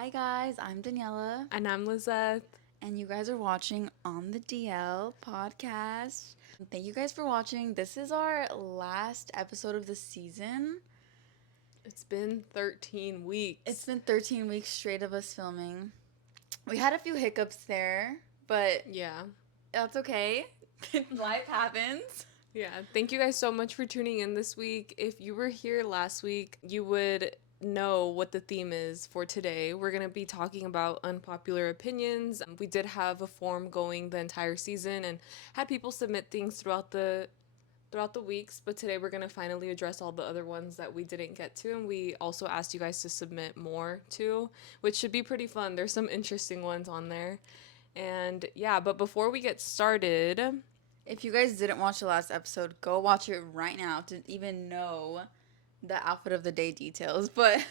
Hi guys, I'm Daniella, And I'm Lizeth. and you guys are watching On the DL podcast. Thank you guys for watching. This is our last episode of the season. It's been 13 It's weeks. been 13 weeks straight of us filming. We had a few hiccups there, but Yeah. that's okay. Life happens. Yeah. Thank you guys so much for tuning in this week. If you were here last week, you would know what the theme is for today. We're going to be talking about unpopular opinions. We did have a form going the entire season and had people submit things throughout the weeks, but today we're going to finally address all the other ones that we didn't get to, and we also asked you guys to submit more too, which should be pretty fun. There's some interesting ones on there. And yeah, but before we get started, If you guys didn't watch the last episode, go watch it right now to even know the outfit of the day details. But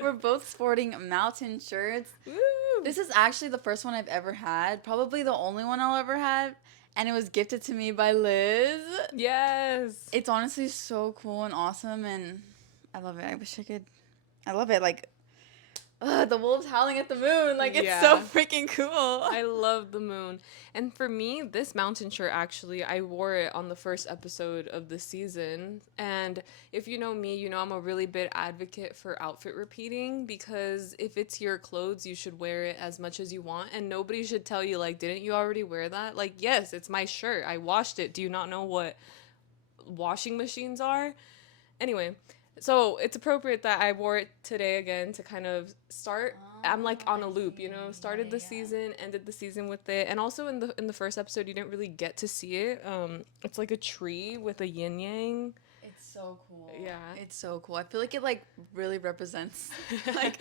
we're both sporting mountain shirts. woo! This is actually the first one I've ever had, probably the only one I'll ever have, and it was gifted to me by Liz. Yes. It's honestly so cool and awesome, and I love it. I wish I could. I love it. Like, the wolves howling at the moon. Like, it's so Yeah. freaking cool. I love the moon. And for me, this mountain shirt actually, I wore it on the first episode of the season. And if you know me, you know I'm a really big advocate for outfit repeating, because if it's your clothes, you should wear it as much as you want. And nobody should tell you, like, didn't you already wear that? Like, yes, it's my shirt. I washed it. Do you not know what washing machines are? Anyway, so it's appropriate that I wore it today again to kind of start. I'm like on a loop, you know. Started the season, ended the season with it, and also in the first episode, you didn't really get to see it. It's like a tree with a yin yang. It's so cool. Yeah. It's so cool. I feel like it like really represents like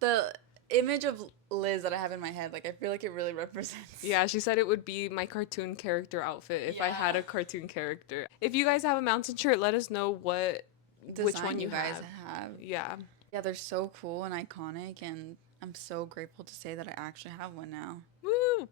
the image of Liz that I have in my head. Like, I feel like it really represents. Yeah, she said it would be my cartoon character outfit if I had Yeah. a cartoon character. If you guys have a mountain shirt, let us know which Design one you guys have. have. Yeah. Yeah, they're so cool and iconic, and I'm so grateful to say that I actually have one now. Woo!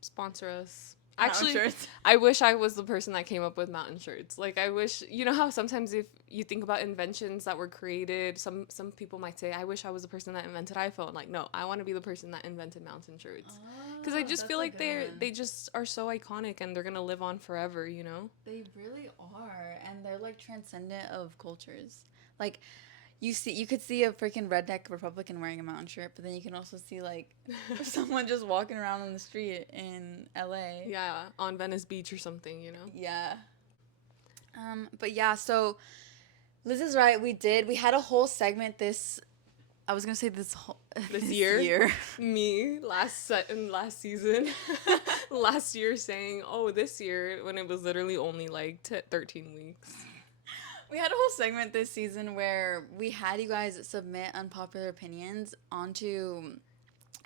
Sponsor us. Mountain Actually, shirts. I wish I was the person that came up with mountain shirts. Like, I wish, you know how sometimes if you think about inventions that were created, some people might say, I wish I was the person that invented iPhone. Like, no, I want to be the person that invented mountain shirts. Because I just feel like they just are so iconic and they're going to live on forever, you know? They really are, and they're like transcendent of cultures. Like, you could see a freaking redneck Republican wearing a mountain shirt, but then you can also see like someone just walking around on the street in LA. Yeah, on Venice Beach or something, you know? Yeah. But yeah, so Liz is right. We had a whole segment this. I was gonna say this whole This year? Me, last season, last year saying, oh, this year, when it was literally only like 13 weeks. We had a whole segment this season where we had you guys submit unpopular opinions onto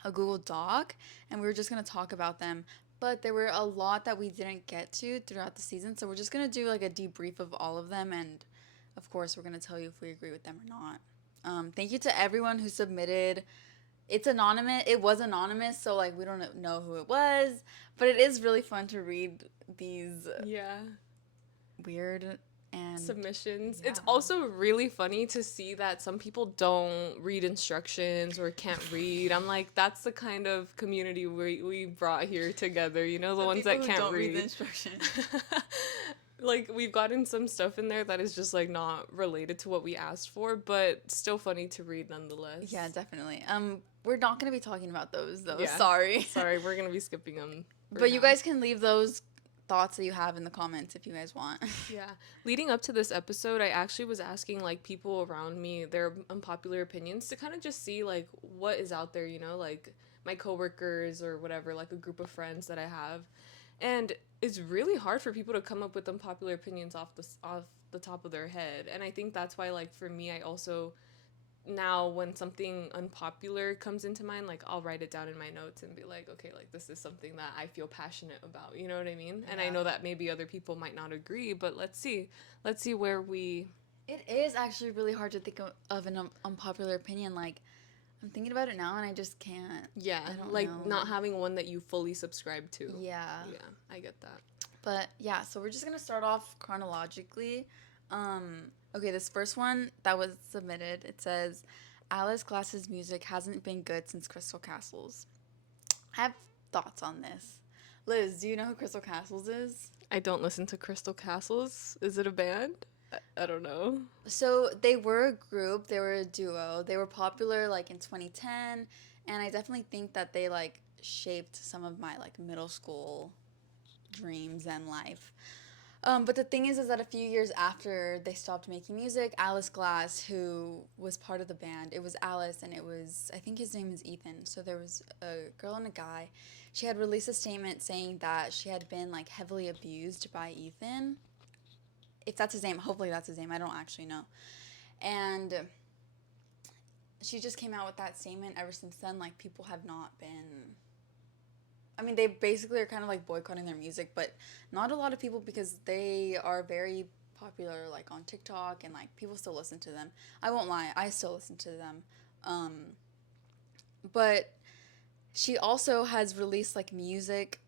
a Google Doc, and we were just going to talk about them. But there were a lot that we didn't get to throughout the season, so we're just going to do like a debrief of all of them, and of course, we're going to tell you if we agree with them or not. Thank you to everyone who submitted. It's anonymous. It was anonymous, so like we don't know who it was, but it is really fun to read these Yeah. weird and Submissions. Yeah. It's also really funny to see that some people don't read instructions or can't read. I'm like, that's the kind of community we brought here together, you know, the ones that can't don't read. the instructions. Like, we've gotten some stuff in there that is just like not related to what we asked for, but still funny to read nonetheless. Yeah, definitely. We're not gonna be talking about those though. Yeah. Sorry. Sorry, we're gonna be skipping them. But you guys can leave those thoughts that you have in the comments if you guys want. Yeah. Leading up to this episode, I actually was asking like people around me their unpopular opinions to kind of just see like what is out there, you know, like my coworkers or whatever, like a group of friends that I have. And it's really hard for people to come up with unpopular opinions off the top of their head. And I think that's why, like, for me, I also now when something unpopular comes into mind, like I'll write it down in my notes and be like, okay, like this is something that I feel passionate about, you know what I mean? And I know that maybe other people might not agree, but let's see where we. It is actually really hard to think of an unpopular opinion. Like, I'm thinking about it now and I just can't. Yeah, I don't like know. not having one that you fully subscribe to. Yeah. I get that. But yeah, so we're just gonna start off chronologically. Okay, this first one that was submitted, it says, Alice Glass's music hasn't been good since Crystal Castles. I have thoughts on this. Liz, do you know who Crystal Castles is? I don't listen to Crystal Castles. Is it a band? I don't know. So they were a group, they were a duo. They were popular like in 2010, and I definitely think that they like shaped some of my like middle school dreams and life. But the thing is that a few years after they stopped making music, Alice Glass, who was part of the band, it was Alice and it was, I think his name is Ethan. So there was a girl and a guy. She had released a statement saying that she had been like heavily abused by Ethan. If that's his name, hopefully that's his name. I don't actually know. And she just came out with that statement. Ever since then, like people have not been, I mean, they basically are kind of like boycotting their music, but not a lot of people because they are very popular, like on TikTok, and like people still listen to them. I won't lie, I still listen to them. Um, but she also has released like music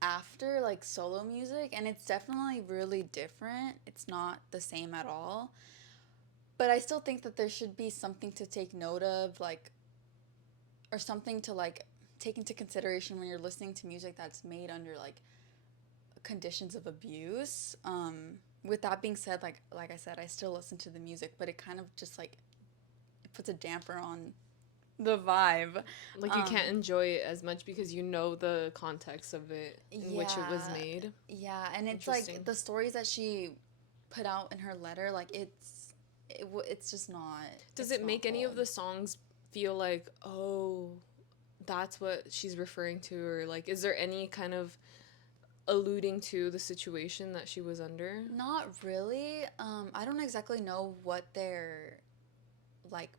after, like solo music, and it's definitely really different. It's not the same at all. But I still think that there should be something to take note of, like, or something to like take into consideration when you're listening to music that's made under like conditions of abuse. With that being said, like I said, I still listen to the music, but it kind of just like it puts a damper on the vibe. Like you can't enjoy it as much because you know the context of it in which it was made. Yeah, and it's like the stories that she put out in her letter, like it's just not. Does it's it not make any of cool. the songs feel like, oh, that's what she's referring to, or like is there any kind of alluding to the situation that she was under? Not really. I don't exactly know what their like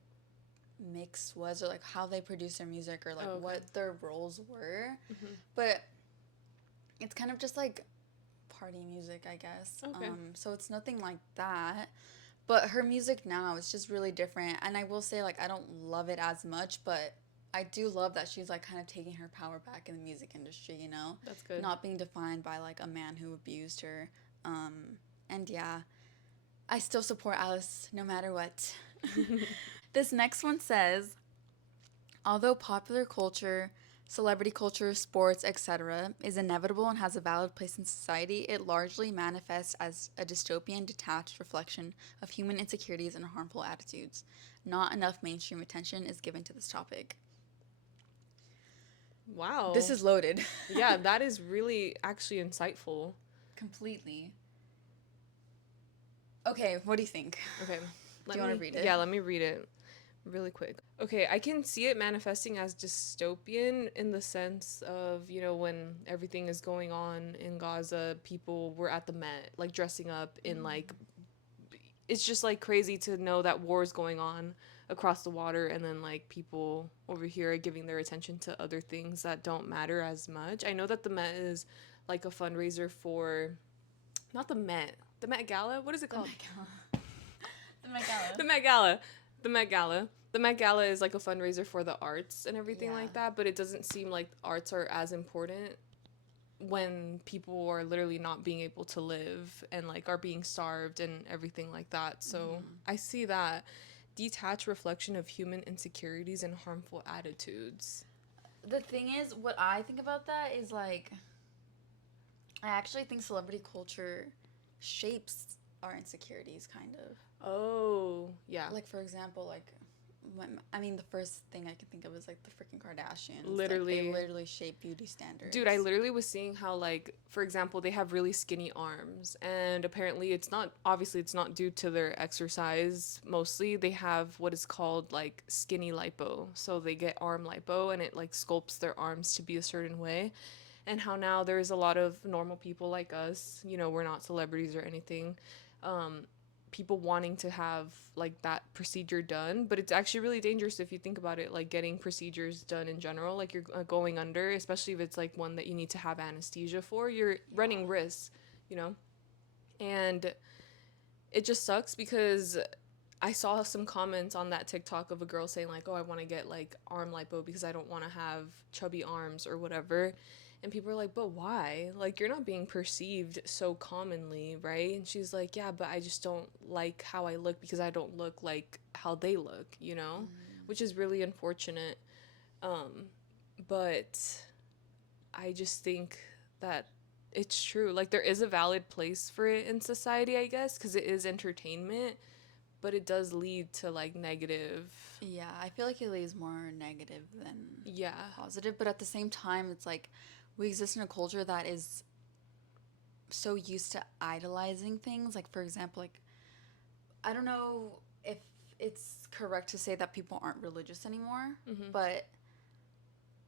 mix was or like how they produce their music or like Oh, okay. what their roles were, Mm-hmm. but it's kind of just like party music, I guess. Okay. So it's nothing like that. But her music now is just really different, and I will say like I don't love it as much, but I do love that she's like kind of taking her power back in the music industry, you know? That's good. Not being defined by like a man who abused her. And yeah, I still support Alice no matter what. This next one says, although popular culture, celebrity culture, sports, etc., is inevitable and has a valid place in society, it largely manifests as a dystopian, detached reflection of human insecurities and harmful attitudes. Not enough mainstream attention is given to this topic. Wow. This is loaded. Yeah, that is really actually insightful. Completely. Okay, what do you think? Okay. Do you want to read it? Yeah, let me read it really quick. Okay, I can see it manifesting as dystopian in the sense of, you know, when everything is going on in Gaza, people were at the Met, like dressing up in like, it's just like crazy to know that war is going on across the water and then like people over here are giving their attention to other things that don't matter as much. I know that the Met is like a fundraiser for, not the Met, the Met Gala? What is it called? The Met Gala. The Met Gala. The Met Gala. The Met Gala is like a fundraiser for the arts and everything like that, but it doesn't seem like arts are as important when people are literally not being able to live and like are being starved and everything like that. So I see that detached reflection of human insecurities and harmful attitudes. The thing is, what I think about that is like, I actually think celebrity culture shapes our insecurities, kind of. Oh, yeah. Like, for example, like, I mean, the first thing I can think of is like the freaking Kardashians. Literally. Like, they literally shape beauty standards. Dude, I literally was seeing how, like, for example, they have really skinny arms. And apparently it's not, obviously, it's not due to their exercise mostly. They have what is called, like, skinny lipo. So they get arm lipo and it, like, sculpts their arms to be a certain way. And how now there's a lot of normal people like us, you know, we're not celebrities or anything, people wanting to have like that procedure done, but it's actually really dangerous if you think about it, like getting procedures done in general, like you're going under, especially if it's like one that you need to have anesthesia for, you're running risks, you know. And it just sucks because I saw some comments on that TikTok of a girl saying like, oh, I want to get like arm lipo because I don't want to have chubby arms or whatever. And people are like, but why? Like, you're not being perceived so commonly, right? And she's like, yeah, but I just don't like how I look because I don't look like how they look, you know? Which is really unfortunate. But I just think that it's true. Like, there is a valid place for it in society, I guess, because it is entertainment, but it does lead to, like, negative. Yeah, I feel like it leaves more negative than Yeah. positive, but at the same time, it's like we exist in a culture that is so used to idolizing things. Like, for example, like, I don't know if it's correct to say that people aren't religious anymore, Mm-hmm. but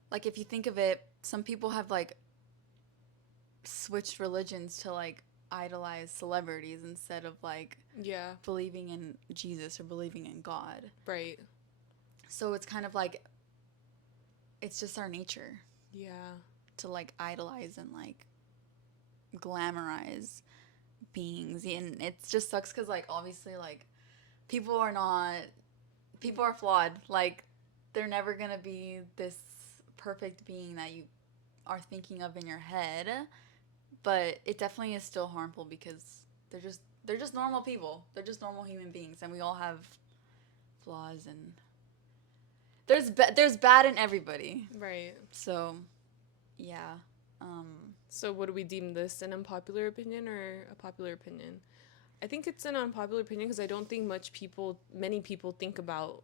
like, if you think of it, some people have like switched religions to like idolize celebrities instead of like Yeah. believing in Jesus or believing in God. Right. So it's kind of like it's just our nature Yeah. to like idolize and like glamorize beings, and it just sucks because like obviously like people are not people are flawed, like they're never gonna be this perfect being that you are thinking of in your head, but it definitely is still harmful because they're just normal people, they're just normal human beings, and we all have flaws, and there's bad in everybody. Right. So yeah. um So, what do we deem this, an unpopular opinion or a popular opinion? I think it's an unpopular opinion because I don't think many people think about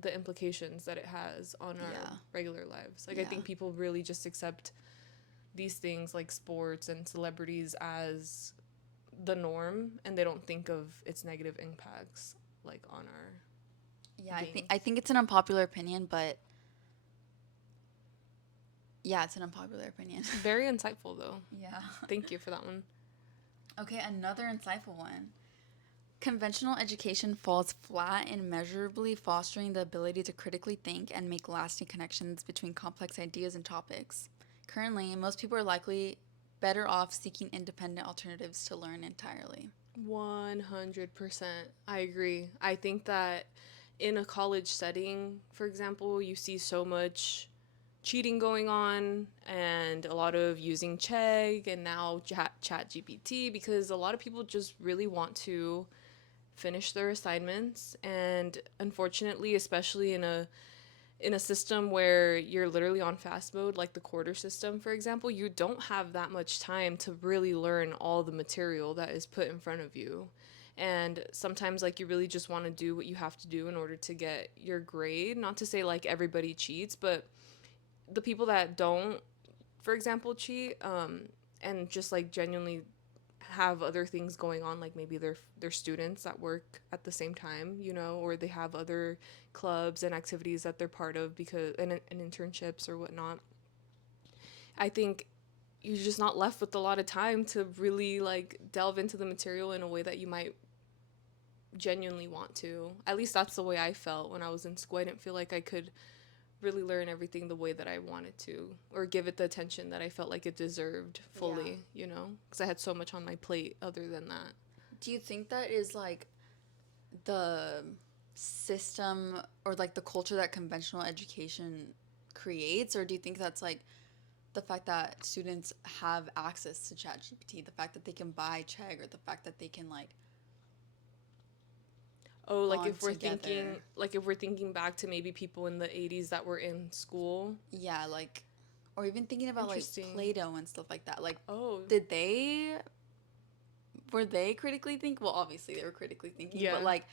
the implications that it has on our yeah. regular lives. Like, I Yeah. think people really just accept these things like sports and celebrities as the norm, and they don't think of its negative impacts, like, on our Yeah, being. I think it's an unpopular opinion, but yeah, it's an unpopular opinion. Very insightful, though. Yeah. Thank you for that one. Okay, another insightful one. Conventional education falls flat in measurably fostering the ability to critically think and make lasting connections between complex ideas and topics. Currently, most people are likely better off seeking independent alternatives to learn entirely. 100%. I agree. I think that in a college setting, for example, you see so much cheating going on and a lot of using Chegg and now chat GPT, because a lot of people just really want to finish their assignments, and unfortunately, especially in a system where you're literally on fast mode, like the quarter system, for example, you don't have that much time to really learn all the material that is put in front of you. And sometimes, like, you really just want to do what you have to do in order to get your grade. Not to say, like, everybody cheats, but the people that don't, for example, cheat, and just, like, genuinely have other things going on, like maybe they're students that work at the same time, you know, or they have other clubs and activities that they're part of because and internships or whatnot. I think you're just not left with a lot of time to really, like, delve into the material in a way that you might genuinely want to. At least that's the way I felt when I was in school. I didn't feel like I could really learn everything the way that I wanted to, or give it the attention that I felt like it deserved fully, you know, because I had so much on my plate other than that. Do you think that is like the system or like the culture that conventional education creates, or do you think that's like the fact that students have access to ChatGPT, the fact that they can buy Chegg, or the fact that they can like Oh, like, bond if we're together? thinking back to maybe people in the 80s that were in school. Yeah, like, or even thinking about like Interesting. Play-Doh and stuff like that. Like, Oh, did they were they critically think? Well, obviously they were critically thinking, but yeah. like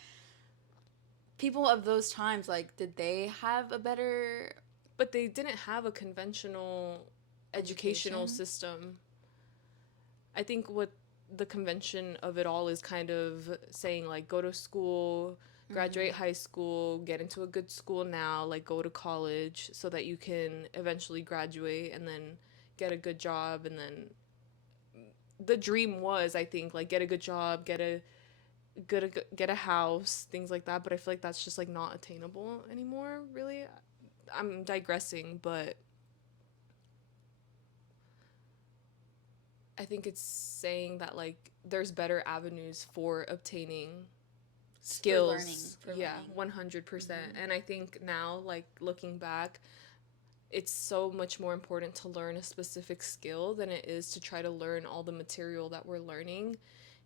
people of those times, like, did they have a better But they didn't have a conventional educational education? system. I think what the convention of it all is kind of saying, like, go to school, Mm-hmm. graduate high school, get into a good school now, like, go to college so that you can eventually graduate and then get a good job. And then the dream was, I think, like, get a good job, get a house, things like that. But I feel like that's just, like, not attainable anymore, really. I'm digressing, but I think it's saying that, like, there's better avenues for obtaining For learning, skills. for Yeah, learning. 100%. Mm-hmm. And I think now, like, looking back, it's so much more important to learn a specific skill than it is to try to learn all the material that we're learning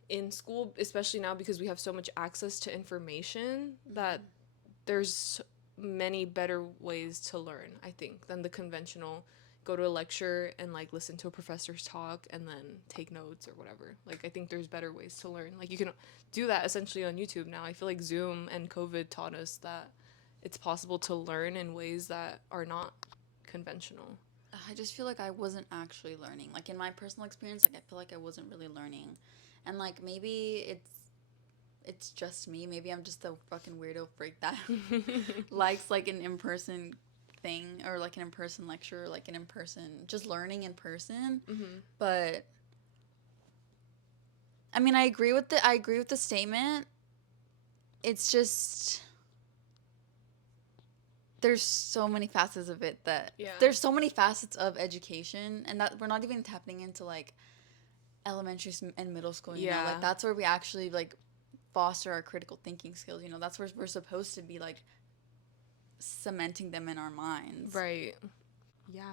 in school, especially now because we have so much access to information that there's many better ways to learn, I think, than the conventional go to a lecture and like listen to a professor's talk and then take notes or whatever. Like I think there's better ways to learn. Like you can do that essentially on YouTube now. I feel like Zoom and COVID taught us that it's possible to learn in ways that are not conventional. I just feel like I wasn't actually learning. Like in my personal experience, like I feel like I wasn't really learning. And like maybe it's just me. Maybe I'm just a fucking weirdo freak that likes like an in-person thing or like an in-person lecture or like an in-person just learning in person. But I mean, I agree with the statement. It's just there's so many facets of it that Yeah. there's so many facets of education, and that we're not even tapping into like elementary and middle school. You know, like that's where we actually like foster our critical thinking skills. You know, that's where we're supposed to be like cementing them in our minds. Right. Yeah.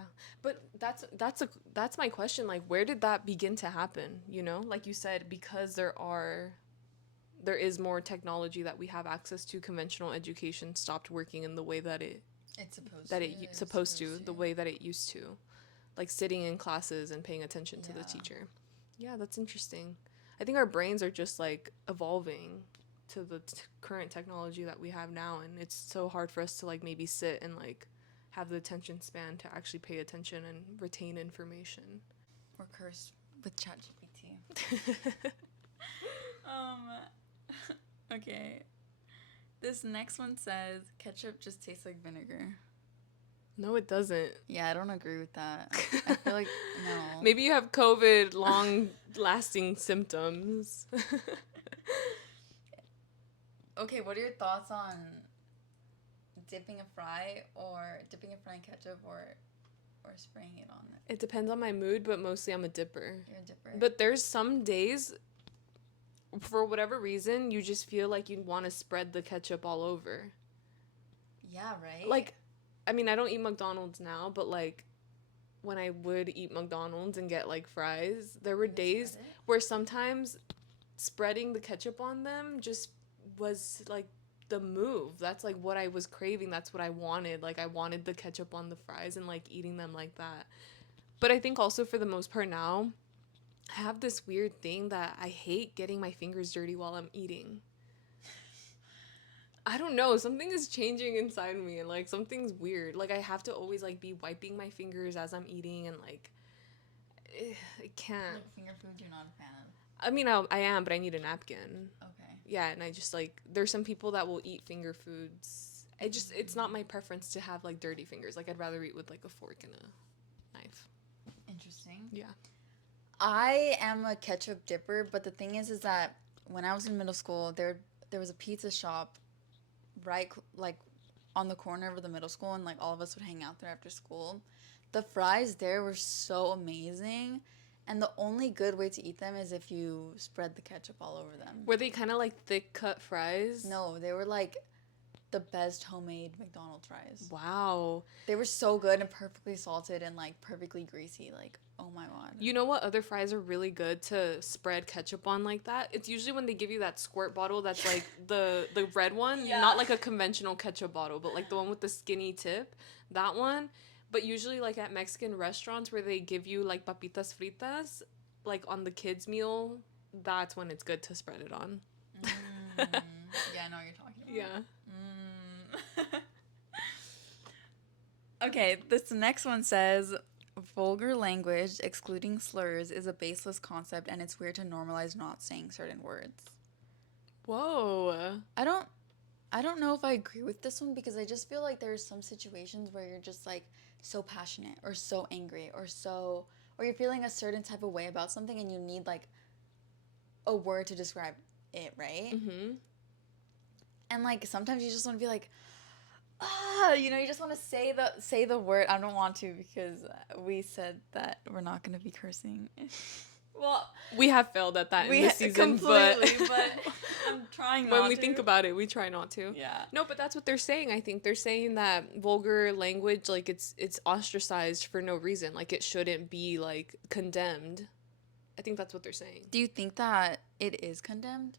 But that's my question. Like, where did that begin to happen? You know, like you said, because there is more technology that we have access to. Conventional education stopped working in the way that It's supposed that to. it supposed to, the way that it used to, like sitting in classes and paying attention to the Yeah. teacher. Yeah, that's interesting. I think our brains are just like evolving to the current technology that we have now, and it's so hard for us to like maybe sit and like have the attention span to actually pay attention and retain information. We're cursed with ChatGPT. Okay. This next one says ketchup just tastes like vinegar. No, it doesn't. Yeah, I don't agree with that. I feel like no. Maybe you have COVID long lasting symptoms. Okay, what are your thoughts on dipping a fry in ketchup or spraying it on it? It depends on my mood, but mostly I'm a dipper. You're a dipper. But there's some days, for whatever reason, you just feel like you want to spread the ketchup all over. Yeah, right? Like, I mean, I don't eat McDonald's now, but like when I would eat McDonald's and get like fries, there were days where sometimes spreading the ketchup on them just was like the move. That's like what I was craving. That's what I wanted. Like I wanted the ketchup on the fries and like eating them like that. But I think also for the most part now, I have this weird thing that I hate getting my fingers dirty while I'm eating. I don't know, something is changing inside me and like something's weird. Like I have to always like be wiping my fingers as I'm eating and like I can't. Like finger food you're not a fan of. I mean, I am, but I need a napkin. Okay. Yeah, and I just like there's some people that will eat finger foods. It's not my preference to have like dirty fingers. Like I'd rather eat with like a fork and a knife. Interesting. Yeah. I am a ketchup dipper, but the thing is that when I was in middle school, there was a pizza shop right like on the corner of the middle school, and like all of us would hang out there after school. The fries there were so amazing, and the only good way to eat them is if you spread the ketchup all over them. Were they kind of like thick cut fries? No, they were like the best homemade McDonald's fries. Wow. They were so good and perfectly salted and like perfectly greasy. Like, oh my god. You know what other fries are really good to spread ketchup on like that? It's usually when they give you that squirt bottle that's like the red one, Yeah. not like a conventional ketchup bottle, but like the one with the skinny tip, that one. But usually like at Mexican restaurants where they give you like papitas fritas, like on the kids meal, that's when it's good to spread it on. Yeah, I know what you're talking about. Yeah. Okay, this next one says vulgar language, excluding slurs, is a baseless concept, and it's weird to normalize not saying certain words. Whoa. I don't know if I agree with this one, because I just feel like there's some situations where you're just like so passionate or so angry or you're feeling a certain type of way about something and you need like a word to describe it, right? Mm-hmm. And like sometimes you just want to be like, you know, you just want to say the word. I don't want to, because we said that we're not going to be cursing. Well, We have failed at that in we this season, completely, but I'm trying when not we to. think about it, we try not to. Yeah. No, but that's what they're saying. I think they're saying that vulgar language, like it's ostracized for no reason. Like it shouldn't be like condemned. I think that's what they're saying. Do you think that it is condemned?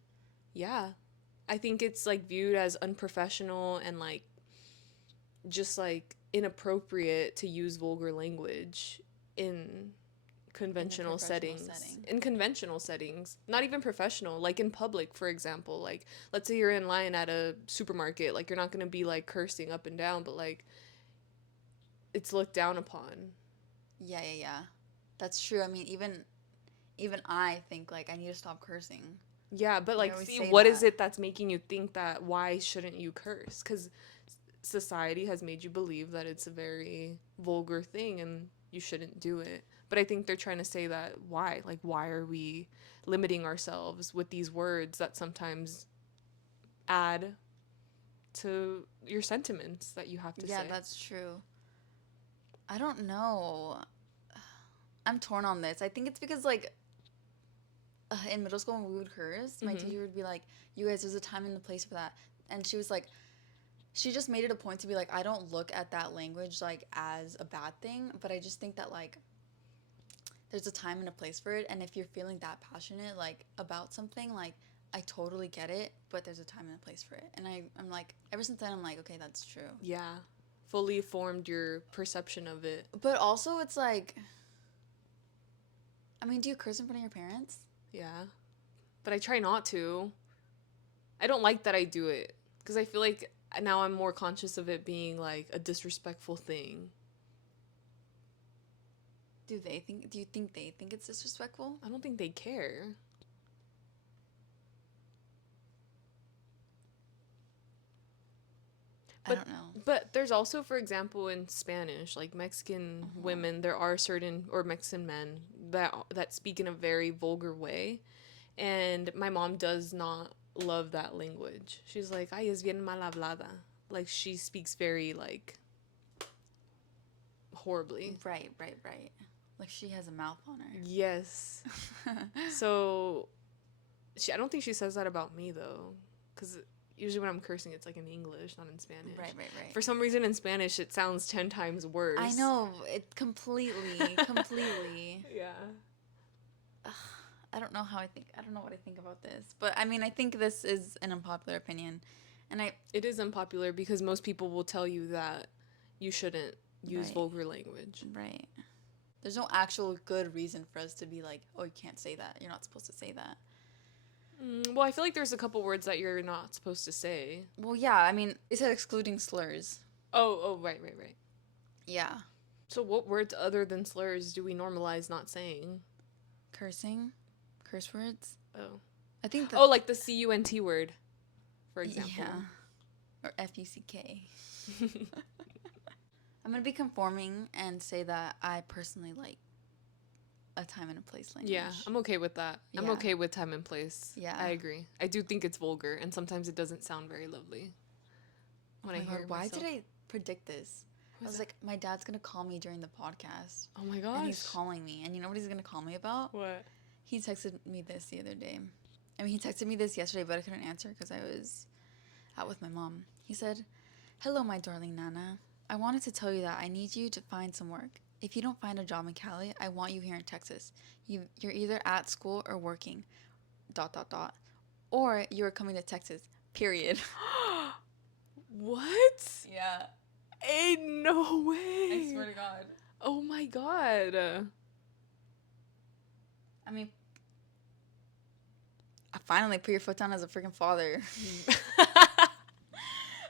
Yeah. I think it's like viewed as unprofessional and like just like inappropriate to use vulgar language in conventional settings. In conventional settings, not even professional, like in public, for example. Like let's say you're in line at a supermarket, like you're not going to be like cursing up and down, but like it's looked down upon. Yeah. That's true. I mean, even I think like I need to stop cursing. Yeah, but They like always see say what is that. it that's making you think that? Why shouldn't you curse? Cuz society has made you believe that it's a very vulgar thing and you shouldn't do it. But I think they're trying to say that why? Like, why are we limiting ourselves with these words that sometimes add to your sentiments that you have to say? Yeah, that's true. I don't know. I'm torn on this. I think it's because like in middle school when we would curse, my teacher would be like, "You guys, there's a time and a place for that," and she was like, she just made it a point to be like, I don't look at that language like as a bad thing, but I just think that like there's a time and a place for it, and if you're feeling that passionate like about something, like I totally get it, but there's a time and a place for it. And I'm like, ever since then I'm like, okay, that's true. Yeah. Fully formed your perception of it. But also it's like, I mean, do you curse in front of your parents? Yeah. But I try not to. I don't like that I do it because I feel like now I'm more conscious of it being like a disrespectful thing. Do you think they think it's disrespectful? I don't think they care. I don't know. But there's also, for example, in Spanish, like Mexican women, there are certain, or Mexican men that speak in a very vulgar way, and my mom does not love that language. She's like, "Ay, es bien mal hablada." Like she speaks very like horribly. Right. Like she has a mouth on her. Yes. So, I don't think she says that about me though, because usually when I'm cursing, it's like in English, not in Spanish. Right. For some reason, in Spanish, it sounds 10 times worse. I know, it completely. Yeah. I don't know what I think about this. But I mean, I think this is an unpopular opinion. And It is unpopular because most people will tell you that you shouldn't use Right. vulgar language. right. There's no actual good reason for us to be like, oh, you can't say that. You're not supposed to say that. Well, I feel like there's a couple words that you're not supposed to say. Well, yeah, I mean, it said excluding slurs. Oh, right. Yeah. So what words other than slurs do we normalize not saying? Cursing, curse words. Oh. I think that. Oh, like the CUNT word, for example. Yeah. Or FUCK. I'm going to be conforming and say that I personally like a time and a place language. Yeah, I'm okay with that. I'm Yeah. okay with time and place. Yeah. I agree. I do think it's vulgar, and sometimes it doesn't sound very lovely. Oh my God, why did I predict this? I was like, my dad's going to call me during the podcast. Oh my gosh. And he's calling me. And you know what he's going to call me about? What? He texted me this the other day. I mean, he texted me this yesterday, but I couldn't answer because I was out with my mom. He said, "Hello, my darling Nana. I wanted to tell you that I need you to find some work. If you don't find a job in Cali, I want you here in Texas. You're either at school or working, ... Or you are coming to Texas, period." What? Yeah. Ain't no way. I swear to God. Oh my God. I mean, I finally put your foot down as a freaking father.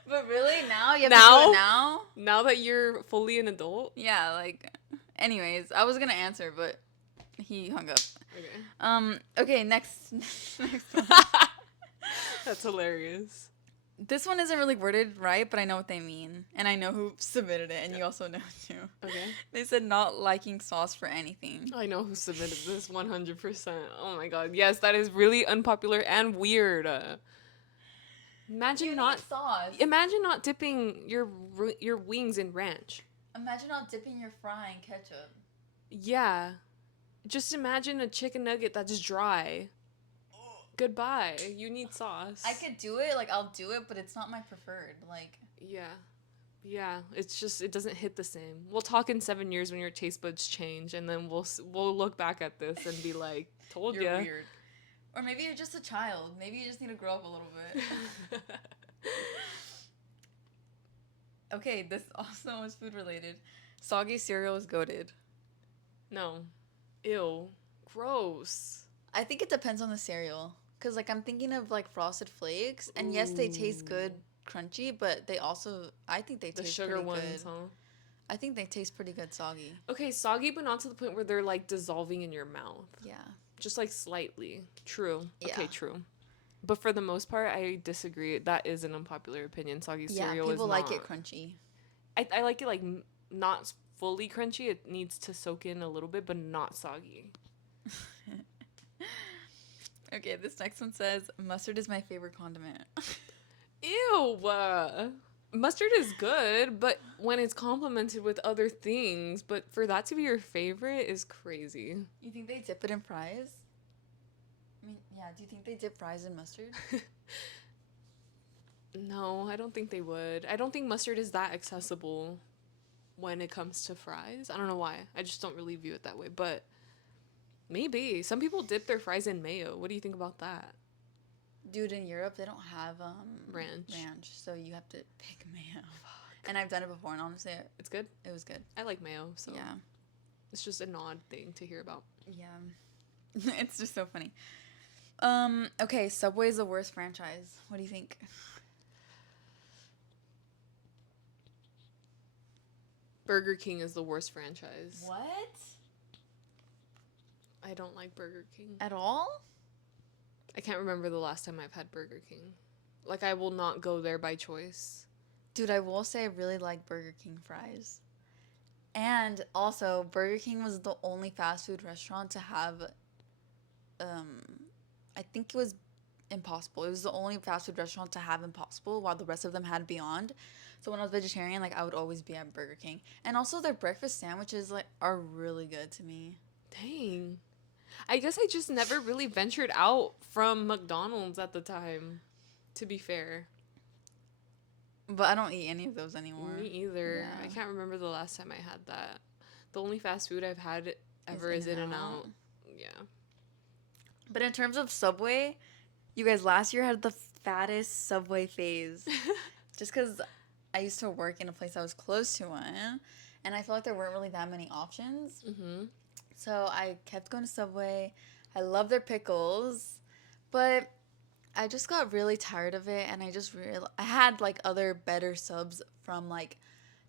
But really, now? You have to do it now? Now that you're fully an adult? Yeah, like, anyways, I was gonna answer, but he hung up. Okay. Okay, next one. That's hilarious. This one isn't really worded right, but I know what they mean. And I know who submitted it, and you also know too. Okay. They said not liking sauce for anything. I know who submitted this 100%. Oh my God. Yes, that is really unpopular and weird. Imagine not sauce. Imagine not dipping your wings in ranch. Imagine not dipping your fry in ketchup. Yeah. Just imagine a chicken nugget that's dry. Goodbye. You need sauce. I could do it, like I'll do it, but it's not my preferred. Like, Yeah. Yeah, it's just it doesn't hit the same. We'll talk in 7 years when your taste buds change, and then we'll look back at this and be like, "Told you're ya." weird. Or maybe you're just a child. Maybe you just need to grow up a little bit. Okay, this also is food related. Soggy cereal is goated. No, ew, gross. I think it depends on the cereal. Cause like I'm thinking of like Frosted Flakes, and yes, they taste good, crunchy, but they also I think they The taste sugar pretty ones, good. huh? I think they taste pretty good soggy. Okay, soggy, but not to the point where they're like dissolving in your mouth. Yeah. Just like slightly. True. Yeah. Okay, true. But for the most part, I disagree. That is an unpopular opinion. Soggy Yeah, cereal people is like not. it crunchy. I like it like not fully crunchy. It needs to soak in a little bit, but not soggy. Okay, this next one says mustard is my favorite condiment. Ew. Mustard is good, but when it's complemented with other things, but for that to be your favorite is crazy. You think they dip it in fries? I mean, yeah, do you think they dip fries in mustard? No, I don't think they would. I don't think mustard is that accessible when it comes to fries. I don't know why. I just don't really view it that way, but maybe. Some people dip their fries in mayo. What do you think about that? Dude, in Europe, they don't have Ranch. so you have to pick mayo. And I've done it before, and honestly, It's good. it was good. I like mayo, so Yeah. it's just an odd thing to hear about. Yeah. It's just so funny. Okay, Subway's the worst franchise. What do you think? Burger King is the worst franchise. What? I don't like Burger King. At all? I can't remember the last time I've had Burger King. Like, I will not go there by choice. Dude, I will say I really like Burger King fries. And also, Burger King was the only fast food restaurant to have, I think it was Impossible. It was the only fast food restaurant to have Impossible, while the rest of them had Beyond. So when I was vegetarian, like I would always be at Burger King. And also their breakfast sandwiches like are really good to me. Dang. I guess I just never really ventured out from McDonald's at the time, to be fair. But I don't eat any of those anymore. Me either. Yeah. I can't remember the last time I had that. The only fast food I've had ever is In-N-Out. Yeah. But in terms of Subway, you guys last year had the fattest Subway phase. Just because I used to work in a place that was close to one, and I felt like there weren't really that many options. Mm-hmm. So I kept going to Subway. I love their pickles, but I just got really tired of it, and I had like other better subs from like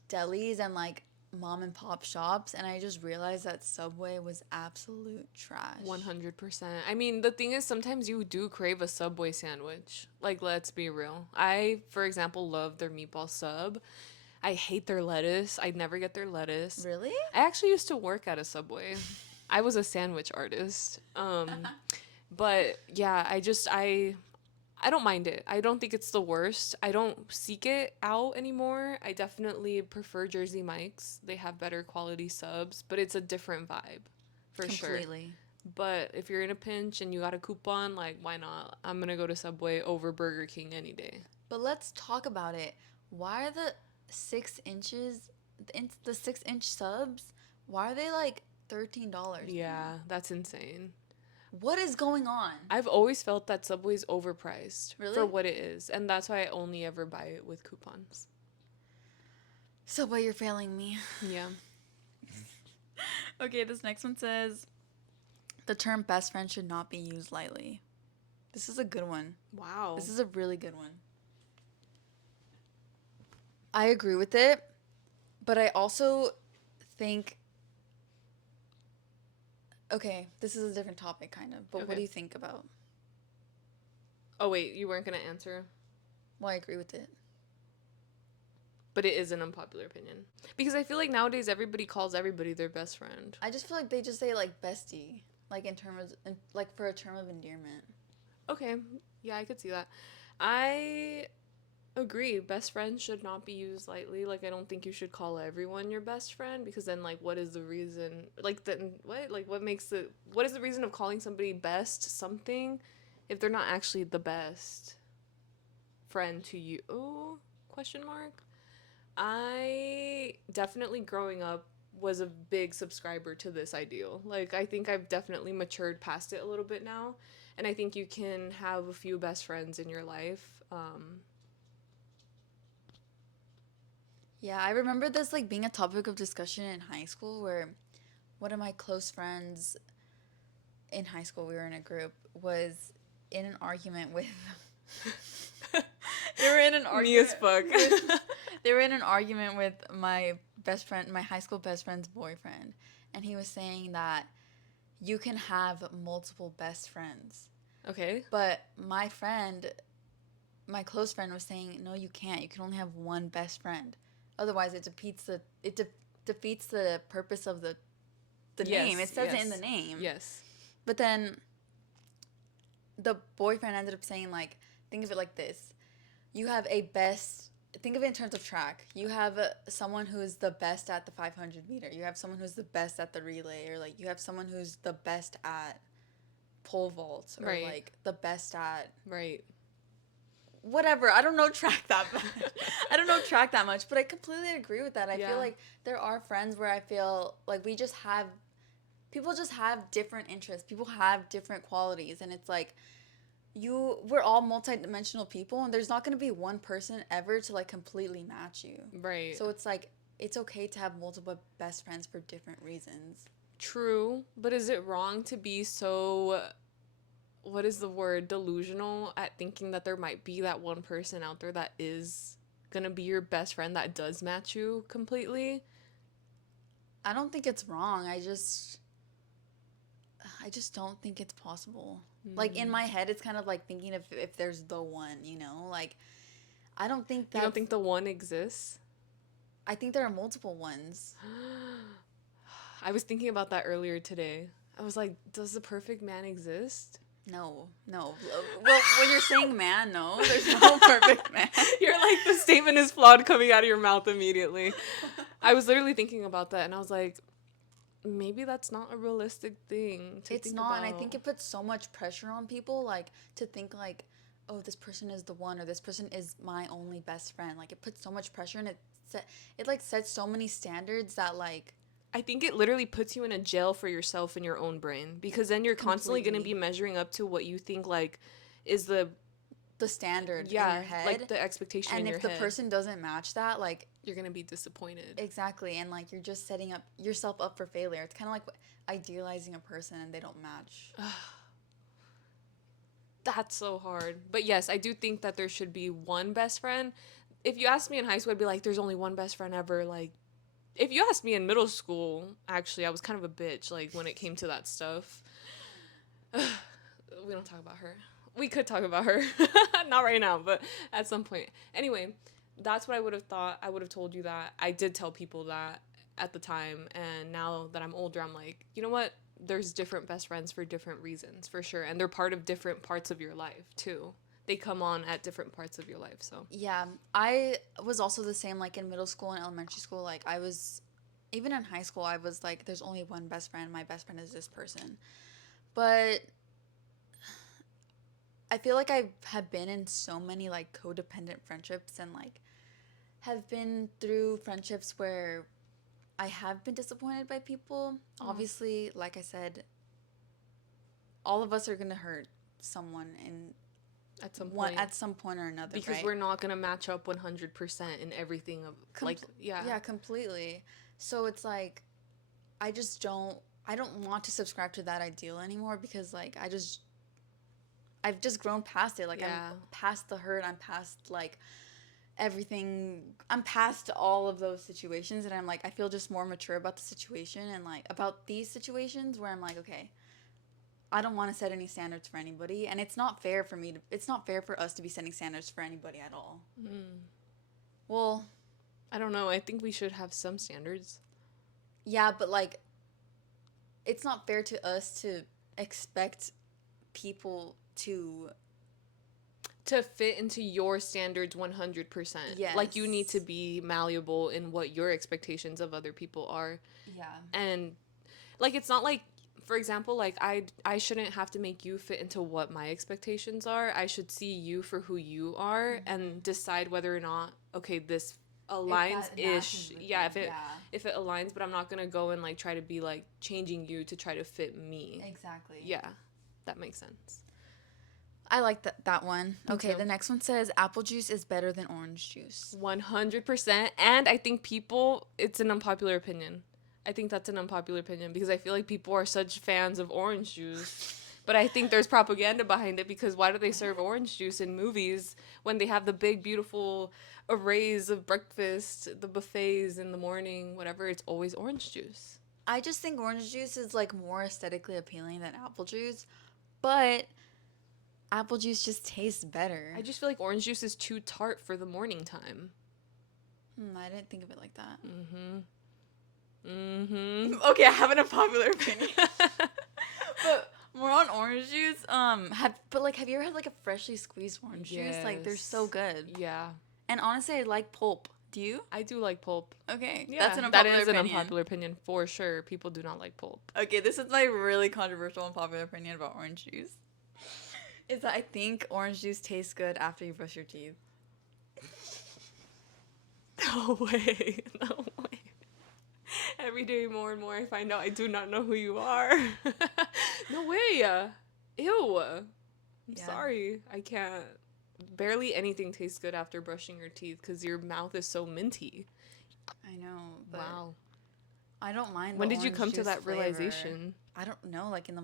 delis and like mom and pop shops, and I just realized that Subway was absolute trash. 100%. I mean, the thing is, sometimes you do crave a Subway sandwich. Like, let's be real. I, for example, love their meatball sub. I hate their lettuce. I never get their lettuce. Really? I actually used to work at a Subway. I was a sandwich artist. But yeah, I don't mind it. I don't think it's the worst. I don't seek it out anymore. I definitely prefer Jersey Mike's. They have better quality subs, but it's a different vibe for sure. Completely. But if you're in a pinch and you got a coupon, like, why not? I'm going to go to Subway over Burger King any day. But let's talk about it. Why are the 6 inches, the 6-inch subs, why are they like $13? Yeah, that's insane. What is going on? I've always felt that Subway's overpriced Really? for what it is, and that's why I only ever buy it with coupons. Subway, you're failing me. Yeah. Okay, this next one says, the term best friend should not be used lightly. This is a good one. Wow. This is a really good one. I agree with it, but I also think, okay, this is a different topic kind of, but Okay. what do you think about? Oh, wait, you weren't going to answer? Well, I agree with it. But it is an unpopular opinion. Because I feel like nowadays everybody calls everybody their best friend. I just feel like they just say like bestie, like in terms of, like for a term of endearment. Okay. Yeah, I could see that. I Agree. Best friends should not be used lightly. Like, I don't think you should call everyone your best friend because then, like, what is the reason? Like, then what? Like, what makes the what is the reason of calling somebody best something if they're not actually the best friend to you? Oh, question mark. I definitely growing up was a big subscriber to this ideal. Like, I think I've definitely matured past it a little bit now, and I think you can have a few best friends in your life. Yeah, I remember this like being a topic of discussion in high school where one of my close friends in high school, we were in a group, was in an argument with they were in an Me as argument fuck. with they were in an argument with my best friend, my high school best friend's boyfriend, and he was saying that you can have multiple best friends. Okay. But my friend, my close friend was saying, "No, you can't. You can only have one best friend. Otherwise, defeats the purpose of the name. It Yes. says it in the Yes. name." Yes. But then the boyfriend ended up saying, like, think of it like this. You have a best, think of it in terms of track. You have someone who's the best at the 500 meter. You have someone who's the best at the relay, or like you have someone who's the best at pole vaults, or Right. like the best at Right. whatever. I don't know track that much. I don't know track that much, but I completely agree with that. I Yeah. feel like there are friends where I feel like people just have different interests. People have different qualities, and it's like we're all multidimensional people, and there's not going to be one person ever to like completely match you. Right. So it's like it's okay to have multiple best friends for different reasons. True, but is it wrong to be so, what is the word, delusional at thinking that there might be that one person out there that is gonna be your best friend that does match you completely? I don't think it's wrong. I just don't think it's possible. Like in my head, it's kind of like thinking if there's the one, you know, like I don't think You that. don't think the one exists? I think there are multiple ones. I was thinking about that earlier today. I was like, does the perfect man exist? No, no. Well, when you're saying man, no, there's no perfect man. You're like, the statement is flawed coming out of your mouth immediately. I was literally thinking about that, and I was like, maybe that's not a realistic thing to It's think not, about. and I think it puts so much pressure on people, like to think like, oh, this person is the one, or this person is my only best friend. Like it puts so much pressure, and it like sets so many standards that like I think it literally puts you in a jail for yourself in your own brain, because then you're constantly going to be completely measuring up to what you think like is the standard in yeah, your head, like the expectation and in your if the head. person doesn't match that, like You're going to be disappointed. exactly, and like you're just setting up yourself up for failure. It's kind of like idealizing a person and they don't match. That's so hard. But yes, I do think that there should be one best friend. If you asked me in high school, I'd be like, there's only one best friend ever. Like, if you asked me in middle school, actually, I was kind of a bitch, like, when it came to that stuff. We don't talk about her. We could talk about her. Not right now, but at some point. Anyway, that's what I would have thought. I would have told you that. I did tell people that at the time. And now that I'm older, I'm like, you know what? There's different best friends for different reasons, for sure. And they're part of different parts of your life, too. They come on at different parts of your life, so. Yeah, I was also the same, like in middle school and elementary school. Like I was, even in high school, I was like, there's only one best friend. My best friend is this person. But I feel like I have been in so many like codependent friendships, and like have been through friendships where I have been disappointed by people. Obviously, like I said, all of us are gonna hurt someone in at some point or another, because right? we're not going to match up 100% in everything of like yeah. Yeah, completely. So it's like I don't want to subscribe to that ideal anymore, because like I've just grown past it. Like Yeah. I'm past the hurt. I'm past like everything. I'm past all of those situations, and I'm like I feel just more mature about the situation, and like about these situations where I'm like, okay, I don't want to set any standards for anybody, and it's not fair for it's not fair for us to be setting standards for anybody at all. Well, I don't know. I think we should have some standards. yeah, but like it's not fair to us to expect people to to fit into your standards 100%. Yes. Like, you need to be malleable in what your expectations of other people are. Yeah. And, like, it's not like, for example, like, I shouldn't have to make you fit into what my expectations are. I should see you for who you are and decide whether or not, okay, this aligns-ish. Yeah, if it aligns, but I'm not going to go and, like, try to be, like, changing you to try to fit me. Exactly. Yeah, that makes sense. I like that one. Me Okay, too. the next one says apple juice is better than orange juice. 100%. And I think people, it's an unpopular opinion. I think that's an unpopular opinion because I feel like people are such fans of orange juice. But I think there's propaganda behind it because why do they serve orange juice in movies when they have the big, beautiful arrays of breakfast, the buffets in the morning, whatever? It's always orange juice. I just think orange juice is like more aesthetically appealing than apple juice, but apple juice just tastes better. I just feel like orange juice is too tart for the morning time. I didn't think of it like that. Okay, I have an unpopular opinion. But more on orange juice. Have you ever had like a freshly squeezed orange juice? Like they're so good. Yeah. And honestly, I like pulp. Do you? I do like pulp. Okay. Yeah, That's an unpopular that is opinion. an unpopular opinion for sure. People do not like pulp. Okay, this is my really controversial unpopular opinion about orange juice. Is that I think orange juice tastes good after you brush your teeth. No way. No way. Every day more and more I find out I do not know who you are. No way. Ew. I'm sorry. I can't. Barely anything tastes good after brushing your teeth because your mouth is so minty. I know. But Wow. I don't mind. When did you come to that realization? I don't know. Like in the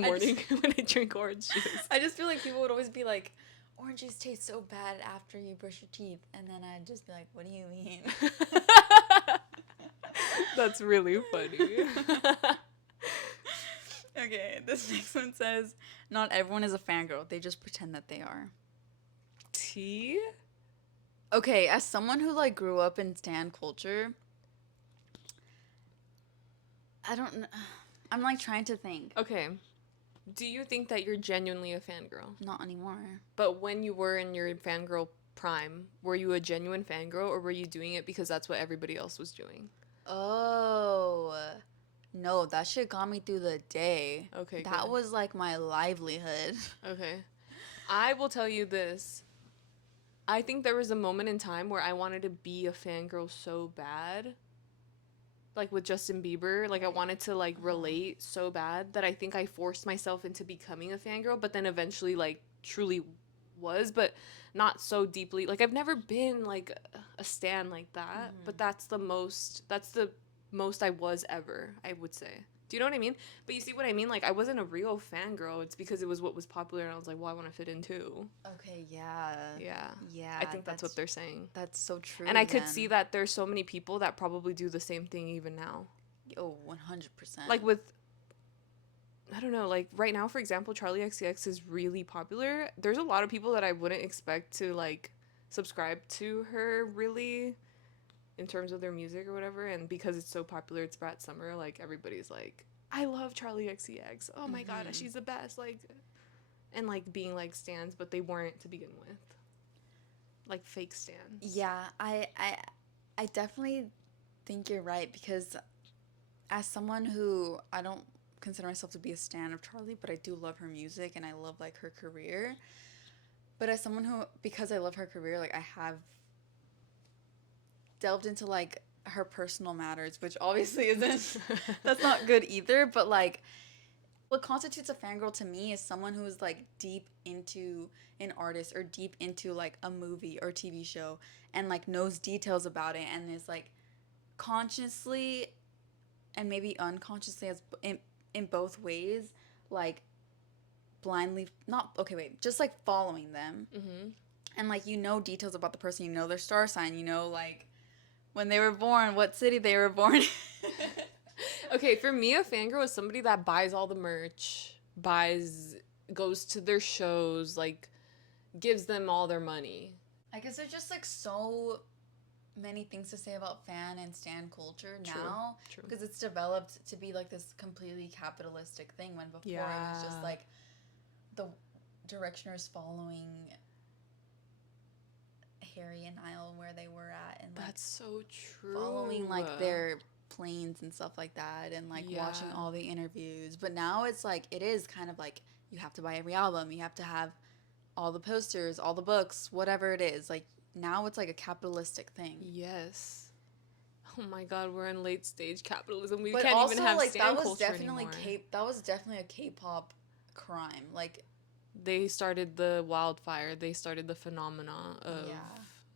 morning when I drink orange juice. I just feel like people would always be like, orange juice tastes so bad after you brush your teeth. And then I'd just be like, what do you mean? That's really funny. Okay, this next one says, not everyone is a fangirl. They just pretend that they are. Tea? Okay, as someone who like grew up in stan culture, I don't know. I'm like trying to think. Okay. Do you think that you're genuinely a fangirl? Not anymore. But when you were in your fangirl prime, were you a genuine fangirl or were you doing it because that's what everybody else was doing? Oh. No, that shit got me through the day. Okay, that good. was like my livelihood. Okay. I will tell you this. I think there was a moment in time where I wanted to be a fangirl so bad. Like with Justin Bieber. Like I wanted to like relate so bad that I think I forced myself into becoming a fangirl, but then eventually like truly was, but not so deeply. Like I've never been like a stan like that, but that's the most I was ever, I would say. Do you know what I mean? But you see what I mean? Like, I wasn't a real fangirl. It's because it was what was popular, and I was like, well, I want to fit in too. Okay, yeah. Yeah. Yeah. I think that's what they're saying. That's so true. And I could see that there's so many people that probably do the same thing even now. Oh, 100%. Like with, I don't know, like right now, for example, Charlie XCX is really popular. There's a lot of people that I wouldn't expect to, like, subscribe to her, really, in terms of their music or whatever, and because it's so popular, it's Brat Summer, like everybody's like, I love Charlie XCX, oh my god, she's the best, like, and like being like stans, but they weren't to begin with, like fake stans. Yeah, I definitely think you're right, because as someone who, I don't consider myself to be a stan of Charlie, but I do love her music and I love like her career, but as someone who, because I love her career, like I have delved into like her personal matters, which obviously isn't that's not good either, but like what constitutes a fangirl to me is someone who is like deep into an artist or deep into like a movie or TV show and like knows details about it and is like consciously and maybe unconsciously, as in both ways, like blindly, not okay wait just like following them, and like you know details about the person, you know their star sign, you know like when they were born, what city they were born in. Okay, for me, a fangirl is somebody that buys all the merch, goes to their shows, like, gives them all their money. I guess there's just, like, so many things to say about fan and stan culture now. True. Because it's developed to be, like, this completely capitalistic thing when before it was just, like, directioners following Harry and Niall where they were at, and like That's so true. following like their planes and stuff like that, and like watching all the interviews. But now it's like it is kind of like you have to buy every album, you have to have all the posters, all the books, whatever it is. Like now it's like a capitalistic thing. Yes. Oh my God, we're in late stage capitalism. We But can't also, even have like stan that was culture definitely anymore. that was definitely a K-pop crime. Like They started the wildfire. They started the phenomena of. yeah,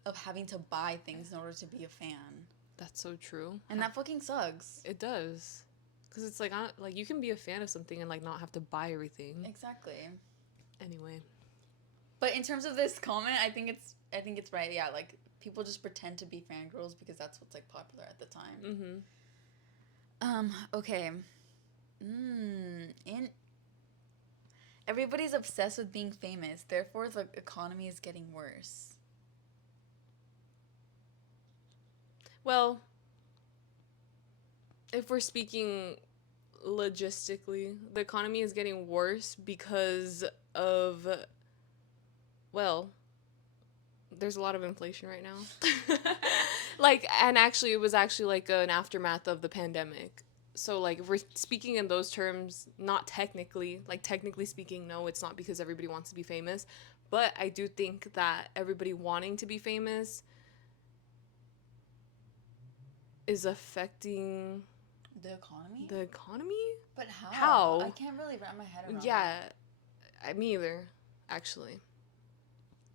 of having to buy things in order to be a fan. That's so true. And that fucking sucks. It does. Because it's like, like you can be a fan of something and like not have to buy everything. Exactly. Anyway. But in terms of this comment, I think it's right. Yeah, like people just pretend to be fangirls because that's what's like popular at the time. Mm-hmm. Okay. Everybody's obsessed with being famous, therefore the economy is getting worse. Well, if we're speaking logistically, the economy is getting worse because of, well, there's a lot of inflation right now. Like, and actually, it was actually like an aftermath of the pandemic. So, like, if we're speaking in those terms, not technically, like, technically speaking, no, it's not because everybody wants to be famous. But I do think that everybody wanting to be famous is affecting The economy? the economy? But how? How? I can't really wrap my head around Yeah, me either, actually.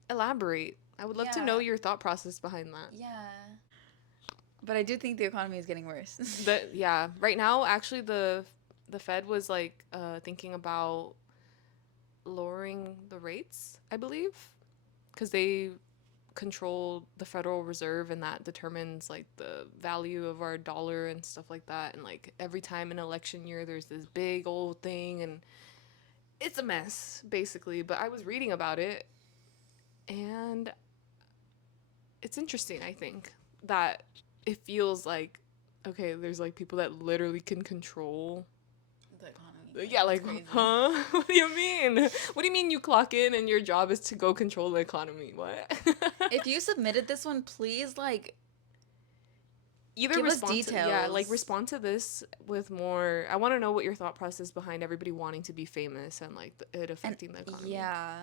Elaborate. I would love to know your thought process behind that. Yeah. But I do think the economy is getting worse. Yeah, right now, actually, the Fed was like thinking about lowering the rates, I believe, because they control the Federal Reserve, and that determines like the value of our dollar and stuff like that. And like every time in election year, there's this big old thing, and it's a mess basically. But I was reading about it, and it's interesting. I think that it feels like, okay, there's like people that literally can control the economy. yeah, like, crazy. huh? What do you mean? What do you mean you clock in and your job is to go control the economy? What? If you submitted this one, please, like, Either give us respond details. yeah, like respond to this with more. I want to know what your thought process behind everybody wanting to be famous and like it affecting the economy. Yeah.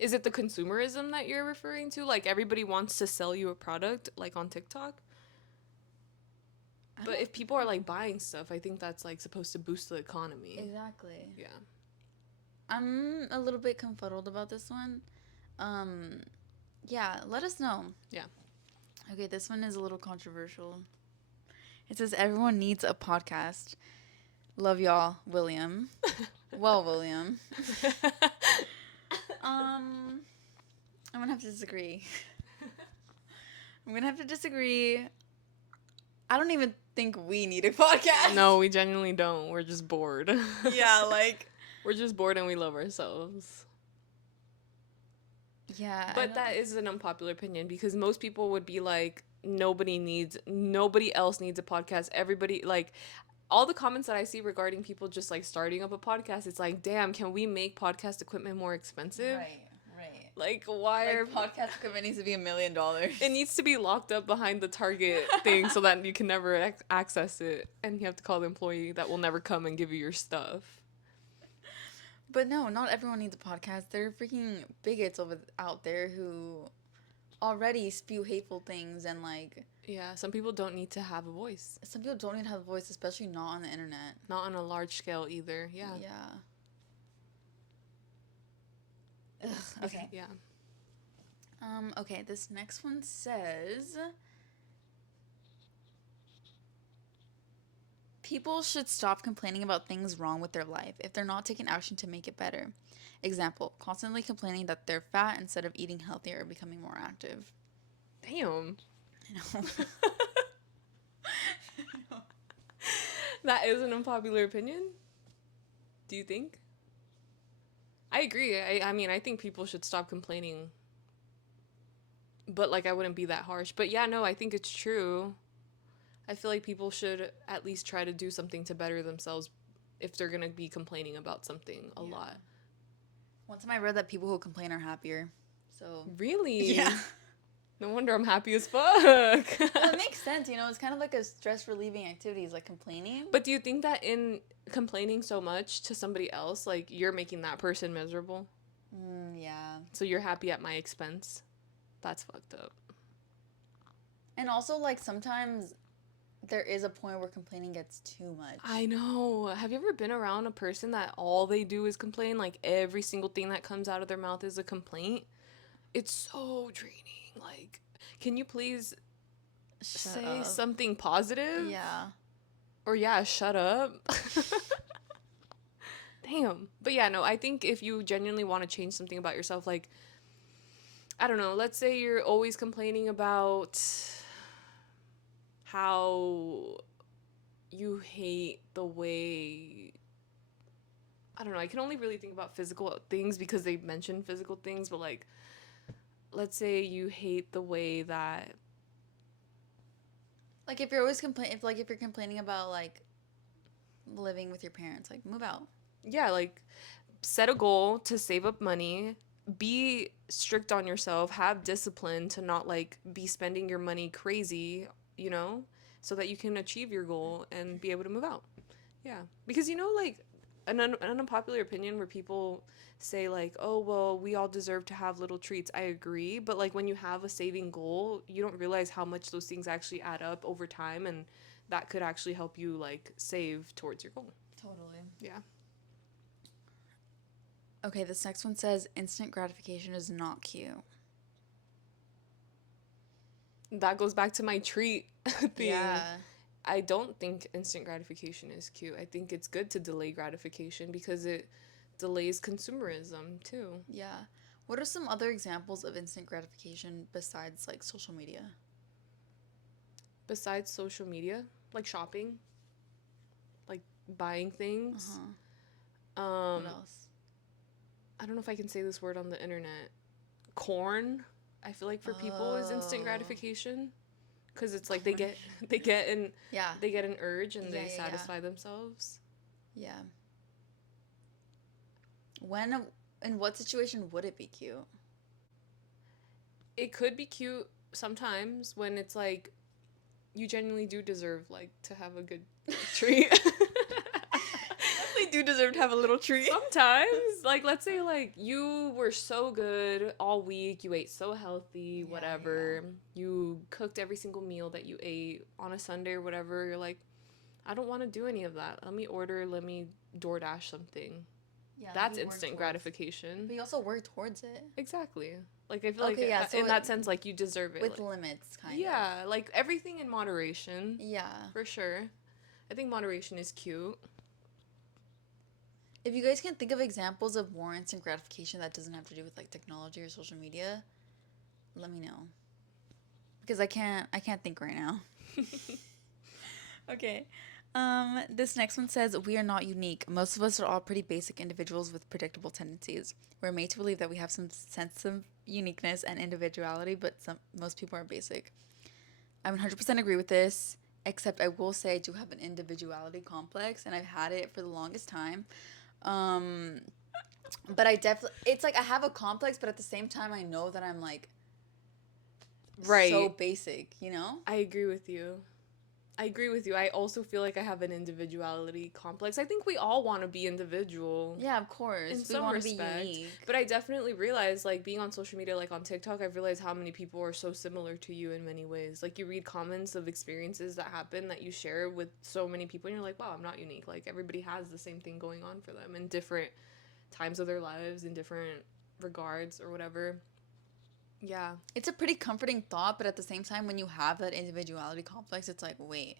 Is it the consumerism that you're referring to? Like everybody wants to sell you a product, like on TikTok? But if people are like buying stuff, I think that's like supposed to boost the economy. Exactly. Yeah. I'm a little bit confuddled about this one. Yeah, let us know. Yeah. Okay, this one is a little controversial. It says everyone needs a podcast. Love y'all, William. Well, William. I'm gonna have to disagree. I don't even think we need a podcast. No, we genuinely don't. We're just bored. Yeah, like we're just bored and we love ourselves. Yeah. But that is an unpopular opinion because most people would be like, nobody else needs a podcast. Everybody, like, all the comments that I see regarding people just like starting up a podcast, it's like, damn, can we make podcast equipment more expensive? Right. Like, why are podcast equipment needs to be $1 million? It needs to be locked up behind the Target thing so that you can never access it, and you have to call the employee that will never come and give you your stuff. But no, not everyone needs a podcast. There are freaking bigots out there who already spew hateful things and like. Yeah, some people don't need to have a voice. Some people don't need to have a voice, especially not on the internet. Not on a large scale either. Yeah. Yeah. Ugh, okay. Yeah. Okay, this next one says people should stop complaining about things wrong with their life if they're not taking action to make it better. Example, constantly complaining that they're fat instead of eating healthier or becoming more active. Damn. I know. That is an unpopular opinion? Do you think? I agree. I mean, I think people should stop complaining. But, like, I wouldn't be that harsh. But, yeah, no, I think it's true. I feel like people should at least try to do something to better themselves if they're going to be complaining about something a lot. One time I read that people who complain are happier. So, Really? yeah. No wonder I'm happy as fuck. Well, it makes sense, you know, it's kind of like a stress relieving activity, is like complaining. But do you think that in complaining so much to somebody else, like you're making that person miserable? Yeah. So you're happy at my expense? That's fucked up. And also, like, sometimes there is a point where complaining gets too much. I know. Have you ever been around a person that all they do is complain? Like every single thing that comes out of their mouth is a complaint? It's so draining. Like, can you please Shut say up. something positive? Yeah. Or yeah, shut up. Damn. But yeah, no, I think if you genuinely want to change something about yourself, like, I don't know, let's say you're always complaining about how you hate the way, I don't know, I can only really think about physical things because they mention physical things, but like, let's say you hate the way that, Like, if you're always if you're complaining about, like, living with your parents, like, move out. yeah, like, set a goal to save up money, be strict on yourself, have discipline to not like be spending your money crazy, you know, so that you can achieve your goal and be able to move out. Yeah. Because you know, like an unpopular opinion where people say like, "Oh, well, we all deserve to have little treats." I agree, but like when you have a saving goal, you don't realize how much those things actually add up over time, and that could actually help you like save towards your goal. Totally. Yeah. Okay, this next one says instant gratification is not cute. That goes back to my treat thing. Yeah. I don't think instant gratification is cute. I think it's good to delay gratification because it delays consumerism too. Yeah. What are some other examples of instant gratification besides, like, social media? Besides social media, like shopping, like buying things. What else? I don't know if I can say this word on the internet. Corn, I feel like for people is instant Oh. gratification because it's like they Corn. get an Yeah. they get an urge and Yeah, they yeah, yeah. satisfy themselves. Yeah. In what situation would it be cute? It could be cute sometimes when it's like you genuinely do deserve like to have a good treat. They do deserve to have a little treat. Sometimes, like let's say like you were so good all week, you ate so healthy, Yeah, whatever. You cooked every single meal that you ate on a Sunday or whatever. You're like, I don't want to do any of that. Let me DoorDash something. Yeah, That's you work instant towards- gratification. But you also work towards it. Exactly. Like I feel Okay, like yeah, so in that sense like you deserve it. With like, limits, kind of. yeah, like everything in moderation. Yeah. For sure. I think moderation is cute. If you guys can think of examples of more instant gratification that doesn't have to do with, like, technology or social media, let me know. Because I can't think right now. Okay. This next one says, we are not unique. Most of us are all pretty basic individuals with predictable tendencies. We're made to believe that we have some sense of uniqueness and individuality, but most people are basic. I 100% agree with this, except I will say I do have an individuality complex, and I've had it for the longest time. But it's like I have a complex, but at the same time I know that I'm, like, Right. so basic, you know? I agree with you. I also feel like I have an individuality complex. I think we all want to be individual. Yeah, of course. In We some want to be respect. unique. But I definitely realize, like, being on social media, like on TikTok, I've realized how many people are so similar to you in many ways. Like, you read comments of experiences that happen that you share with so many people, and you're like, wow, I'm not unique. Like, everybody has the same thing going on for them in different times of their lives, in different regards, or whatever. Yeah. It's a pretty comforting thought, but at the same time, when you have that individuality complex, it's like, wait.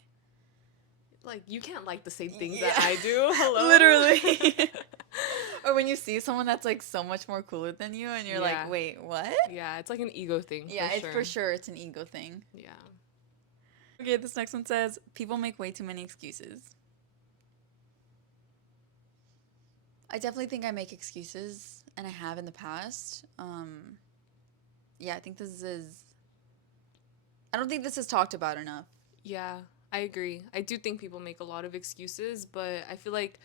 Like, you can't like the same things Yeah. that I do. Hello? Literally. Or when you see someone that's, like, so much more cooler than you, and you're Yeah. like, wait, what? Yeah, it's like an ego thing. Yeah, for it's sure. for sure. It's an ego thing. Yeah. Okay, this next one says, people make way too many excuses. I definitely think I make excuses, and I have in the past. Yeah, I think I don't think this is talked about enough. Yeah, I agree. I do think people make a lot of excuses, but I feel like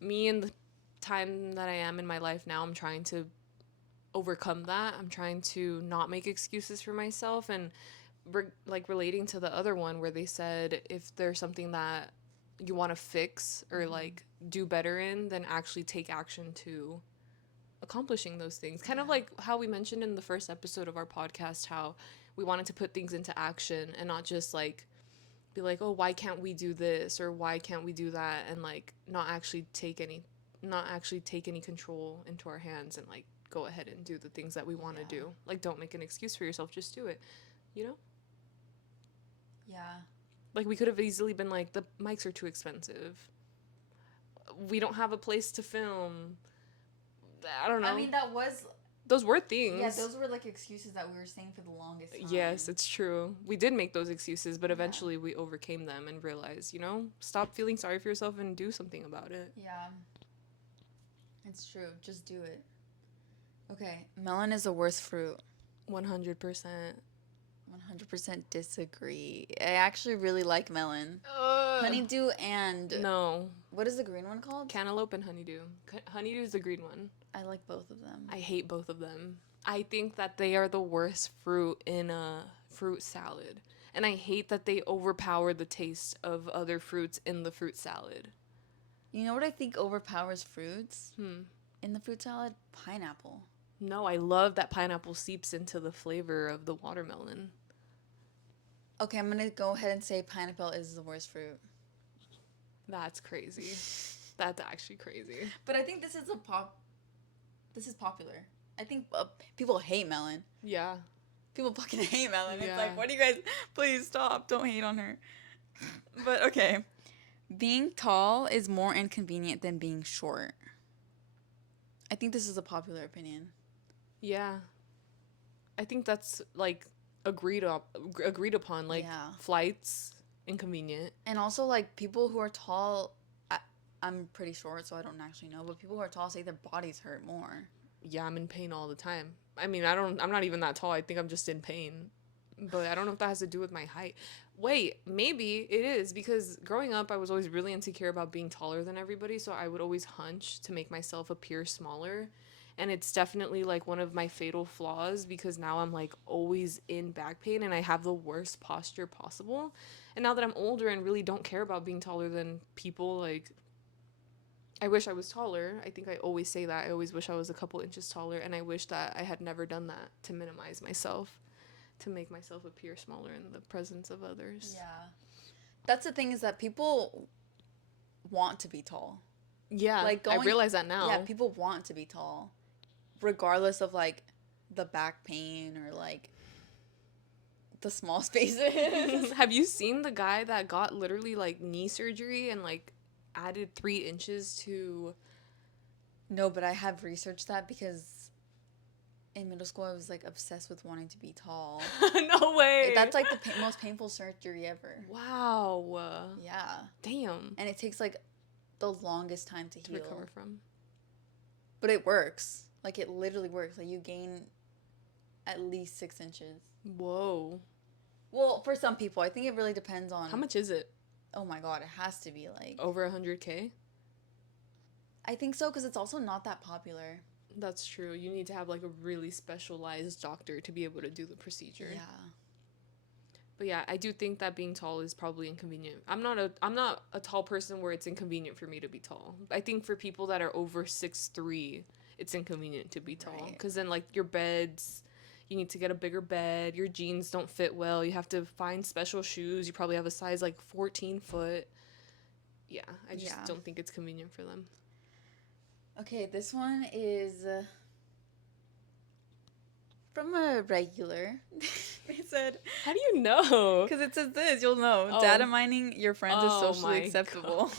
me and time that I am in my life now, I'm trying to overcome that. I'm trying to not make excuses for myself, and like relating to the other one where they said if there's something that you want to fix or like do better in, then actually take action to accomplishing those things. Kind of like how we mentioned in the first episode of our podcast, how we wanted to put things into action and not just like be like, oh, why can't we do this or why can't we do that, and like not actually take any control into our hands and like go ahead and do the things that we want to do. Like, don't make an excuse for yourself, just do it, you know? Yeah. Like, we could have easily been like, the mics are too expensive, we don't have a place to film, I don't know. I mean, Those were things. Yeah, those were like excuses that we were saying for the longest time. Yes, it's true. We did make those excuses, but eventually we overcame them and realized, you know, stop feeling sorry for yourself and do something about it. Yeah. It's true. Just do it. Okay. Melon is the worst fruit. 100%. 100% disagree. I actually really like melon. Honeydew and... No. What is the green one called? Cantaloupe and honeydew. Honeydew is the green one. I like both of them. I hate both of them. I think that they are the worst fruit in a fruit salad. And I hate that they overpower the taste of other fruits in the fruit salad. You know what I think overpowers fruits? In the fruit salad? Pineapple. No, I love that pineapple seeps into the flavor of the watermelon. Okay, I'm going to go ahead and say pineapple is the worst fruit. That's crazy. That's actually crazy. But I think this is popular. I think people hate melon. Yeah. People fucking hate melon. Yeah. It's like, what do you guys... Please stop. Don't hate on her. But, okay. Being tall is more inconvenient than being short. I think this is a popular opinion. Yeah. I think that's, like, agreed upon. Like, flights, inconvenient. And also, like, people who are tall... I'm pretty short, so I don't actually know. But people who are tall say their bodies hurt more. Yeah, I'm in pain all the time. I mean, I'm not even that tall. I think I'm just in pain. But I don't know if that has to do with my height. Wait, maybe it is, because growing up, I was always really insecure about being taller than everybody, so I would always hunch to make myself appear smaller. And it's definitely, like, one of my fatal flaws, because now I'm, like, always in back pain, and I have the worst posture possible. And now that I'm older and really don't care about being taller than people, like, I wish I was taller. I think I always say that. I always wish I was a couple inches taller, and I wish that I had never done that to minimize myself, to make myself appear smaller in the presence of others. Yeah. That's the thing, is that people want to be tall. Yeah, like I realize that now. Yeah, people want to be tall, regardless of, like, the back pain or, like, the small spaces. Have you seen the guy that got literally, like, knee surgery and, like, added 3 inches to... No, but I have researched that because in middle school I was, like, obsessed with wanting to be tall. No way. That's, like, the most painful surgery ever. Wow. Yeah. Damn. And it takes, like, the longest time to heal. Recover from. But it works. Like, it literally works. Like, you gain at least 6 inches. Whoa. Well, for some people. I think it really depends on... How much is it? Oh my god, it has to be, like... Over 100K? I think so, because it's also not that popular. That's true. You need to have, like, a really specialized doctor to be able to do the procedure. Yeah. But yeah, I do think that being tall is probably inconvenient. I'm not a tall person where it's inconvenient for me to be tall. I think for people that are over 6'3", it's inconvenient to be tall. Because then, like, your beds... You need to get a bigger bed. Your jeans don't fit well. You have to find special shoes. You probably have a size, like, 14 foot. Yeah, I just don't think it's convenient for them. Okay, this one is from a regular. They said... How do you know? Because it says this, you'll know. Oh. Data mining your friends is socially acceptable.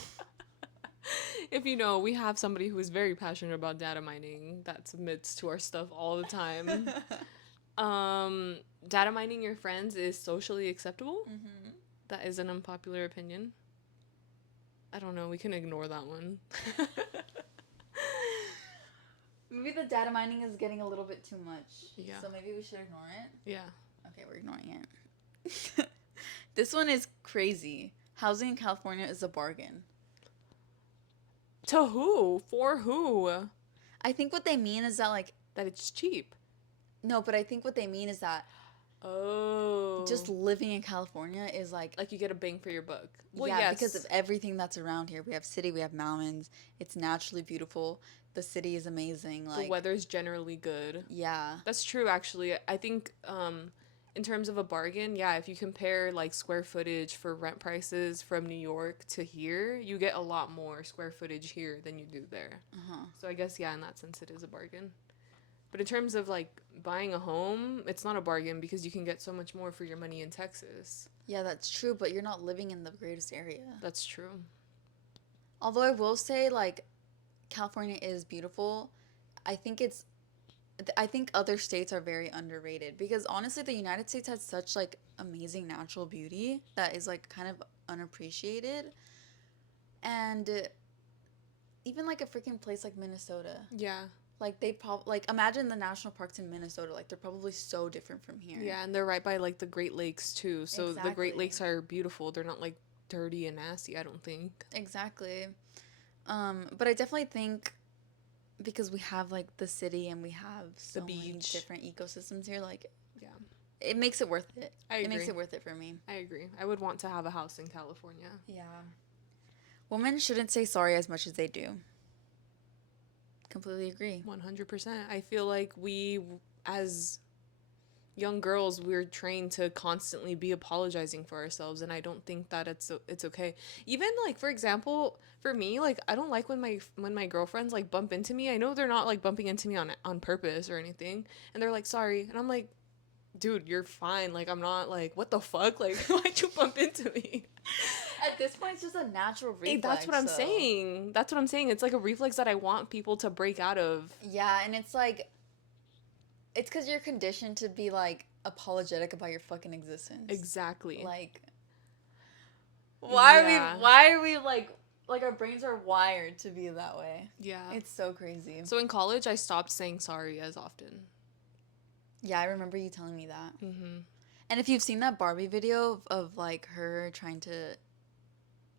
If you know, we have somebody who is very passionate about data mining that submits to our stuff all the time. Data mining your friends is socially acceptable. Mm-hmm. That is an unpopular opinion. I don't know. We can ignore that one. Maybe the data mining is getting a little bit too much. Yeah. So maybe we should ignore it? Yeah. Okay, we're ignoring it. This one is crazy. Housing in California is a bargain. To who? For who? I think what they mean is that like That it's cheap. no, but I think what they mean is that Oh. just living in California is like Like you get a bang for your buck. Well, yeah, because of yes. everything that's around here. We have city, we have mountains. It's naturally beautiful. The city is amazing. The Like weather's generally good. yeah. That's true, actually. I think in terms of a bargain, yeah, if you compare like square footage for rent prices from New York to here, you get a lot more square footage here than you do there. Uh-huh. So I guess, yeah, in that sense, it is a bargain. But in terms of like buying a home, it's not a bargain because you can get so much more for your money in Texas. Yeah, that's true, but you're not living in the greatest area. That's true. Although I will say like California is beautiful. I think it's I think other states are very underrated because honestly the United States has such like amazing natural beauty that is like kind of unappreciated. And even like a freaking place like Minnesota. Yeah. Like they probably like imagine the national parks in Minnesota. Like they're probably so different from here. Yeah, and they're right by like the Great Lakes too. So the Great Exactly. Lakes are beautiful. They're not like dirty and nasty, I don't think. Exactly. But I definitely think because we have like the city and we have The so many beach. different ecosystems here, like Yeah. it makes it worth it. I It agree. makes it worth it for me. I agree. I would want to have a house in California. Yeah. Women shouldn't say sorry as much as they do. Completely agree. 100%. I feel like we, as young girls, we're trained to constantly be apologizing for ourselves, and I don't think that it's okay. Even like for example, for me, like I don't like when my girlfriends like bump into me. I know they're not like bumping into me on purpose or anything, and they're like sorry, and I'm like, dude, you're fine. Like I'm not like what the fuck, like why'd you bump into me? At this point, it's just a natural reflex. Hey, that's what I'm so- saying. That's what I'm saying. It's like a reflex that I want people to break out of. Yeah, and it's like, it's because you're conditioned to be like apologetic about your fucking existence. Exactly. Like, Yeah. why are we like our brains are wired to be that way? Yeah. It's so crazy. So in college, I stopped saying sorry as often. Yeah, I remember you telling me that. Mm-hmm. And if you've seen that Barbie video of like her trying to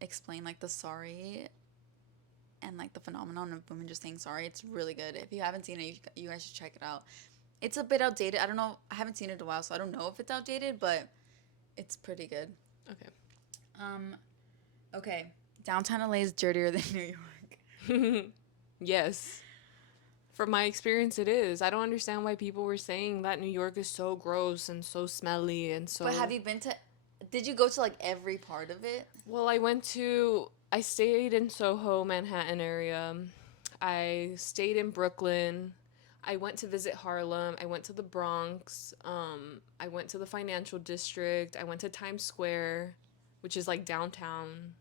explain like the sorry and like the phenomenon of women just saying sorry, it's really good. If you haven't seen it, you guys should check it out. It's a bit outdated. I don't know. I haven't seen it in a while, so I don't know if it's outdated, but it's pretty good. Okay. Okay. Downtown LA is dirtier than New York. Yes. From my experience, it is. I don't understand why people were saying that New York is so gross and so smelly and so. But have you been to? Did you go to like every part of it? Well, I stayed in Soho, Manhattan area. I stayed in Brooklyn. I went to visit Harlem. I went to the Bronx. I went to the financial district. I went to Times Square, which is like downtown.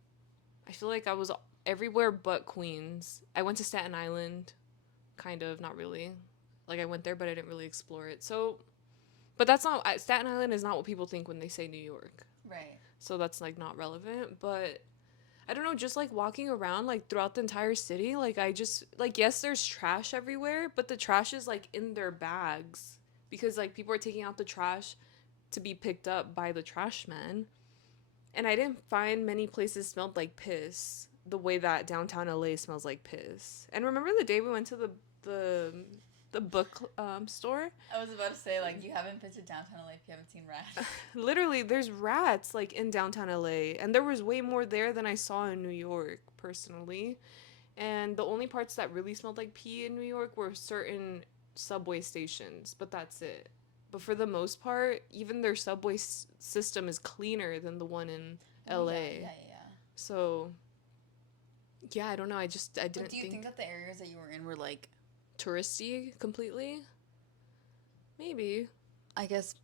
I feel like I was everywhere but Queens. I went to Staten Island, kind of, not really. Like I went there, but I didn't really explore it. So, but that's not Staten Island is not what people think when they say New York. Right. So that's like not relevant, but I don't know, just like walking around like throughout the entire city, like I just like yes, there's trash everywhere, but the trash is like in their bags because like people are taking out the trash to be picked up by the trash men. And I didn't find many places smelled like piss the way that downtown LA smells like piss. And remember the day we went to the book store? I was about to say like you haven't been to downtown LA if you haven't seen rats. Literally, there's rats like in downtown LA, and there was way more there than I saw in New York personally. And the only parts that really smelled like pee in New York were certain subway stations, but that's it. But for the most part, even their subway system is cleaner than the one in LA. Yeah. So, yeah, I don't know. I didn't But do you think that the areas that you were in were like, touristy completely. Maybe. I guess,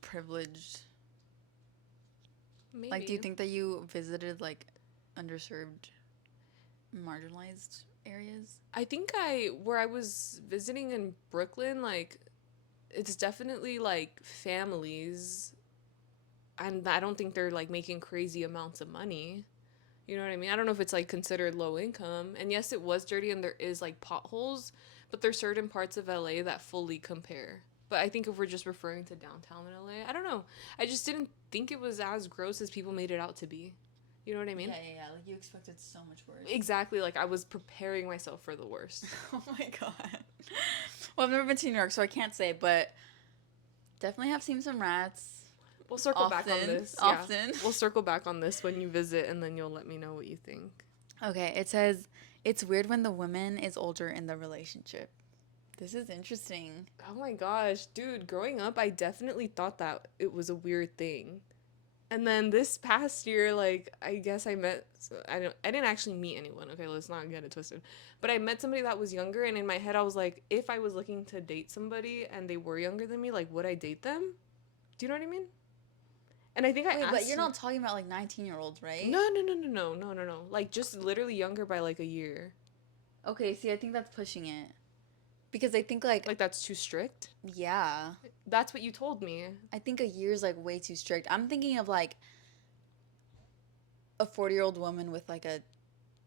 privileged? Maybe. Like, do you think that you visited like underserved, marginalized areas? I think where I was visiting in Brooklyn, like, it's definitely like families, and I don't think they're like making crazy amounts of money. You know what I mean? I don't know if it's like considered low income. And yes, it was dirty and there is like potholes, but there's certain parts of LA that fully compare. But I think if we're just referring to downtown in LA, I don't know. I just didn't think it was as gross as people made it out to be. You know what I mean? Yeah. Like, you expected so much worse. Exactly. Like, I was preparing myself for the worst. Oh my god. Well, I've never been to New York, so I can't say, but definitely have seen some rats. We'll circle back on this. Yeah. Often. We'll circle back on this when you visit, and then you'll let me know what you think. Okay, it says, it's weird when the woman is older in the relationship. This is interesting. Oh my gosh, dude, growing up, I definitely thought that it was a weird thing. And then this past year, like, I guess I didn't actually meet anyone. Okay, let's not get it twisted. But I met somebody that was younger, and in my head I was like, if I was looking to date somebody and they were younger than me, like, would I date them? Do you know what I mean? And I think I Wait, asked but you're not talking about like 19-year-olds, right? No. Like, just literally younger by like a year. Okay, see, I think that's pushing it. Because I think Like, that's too strict? yeah. That's what you told me. I think a year is like way too strict. I'm thinking of like a 40-year-old woman with like a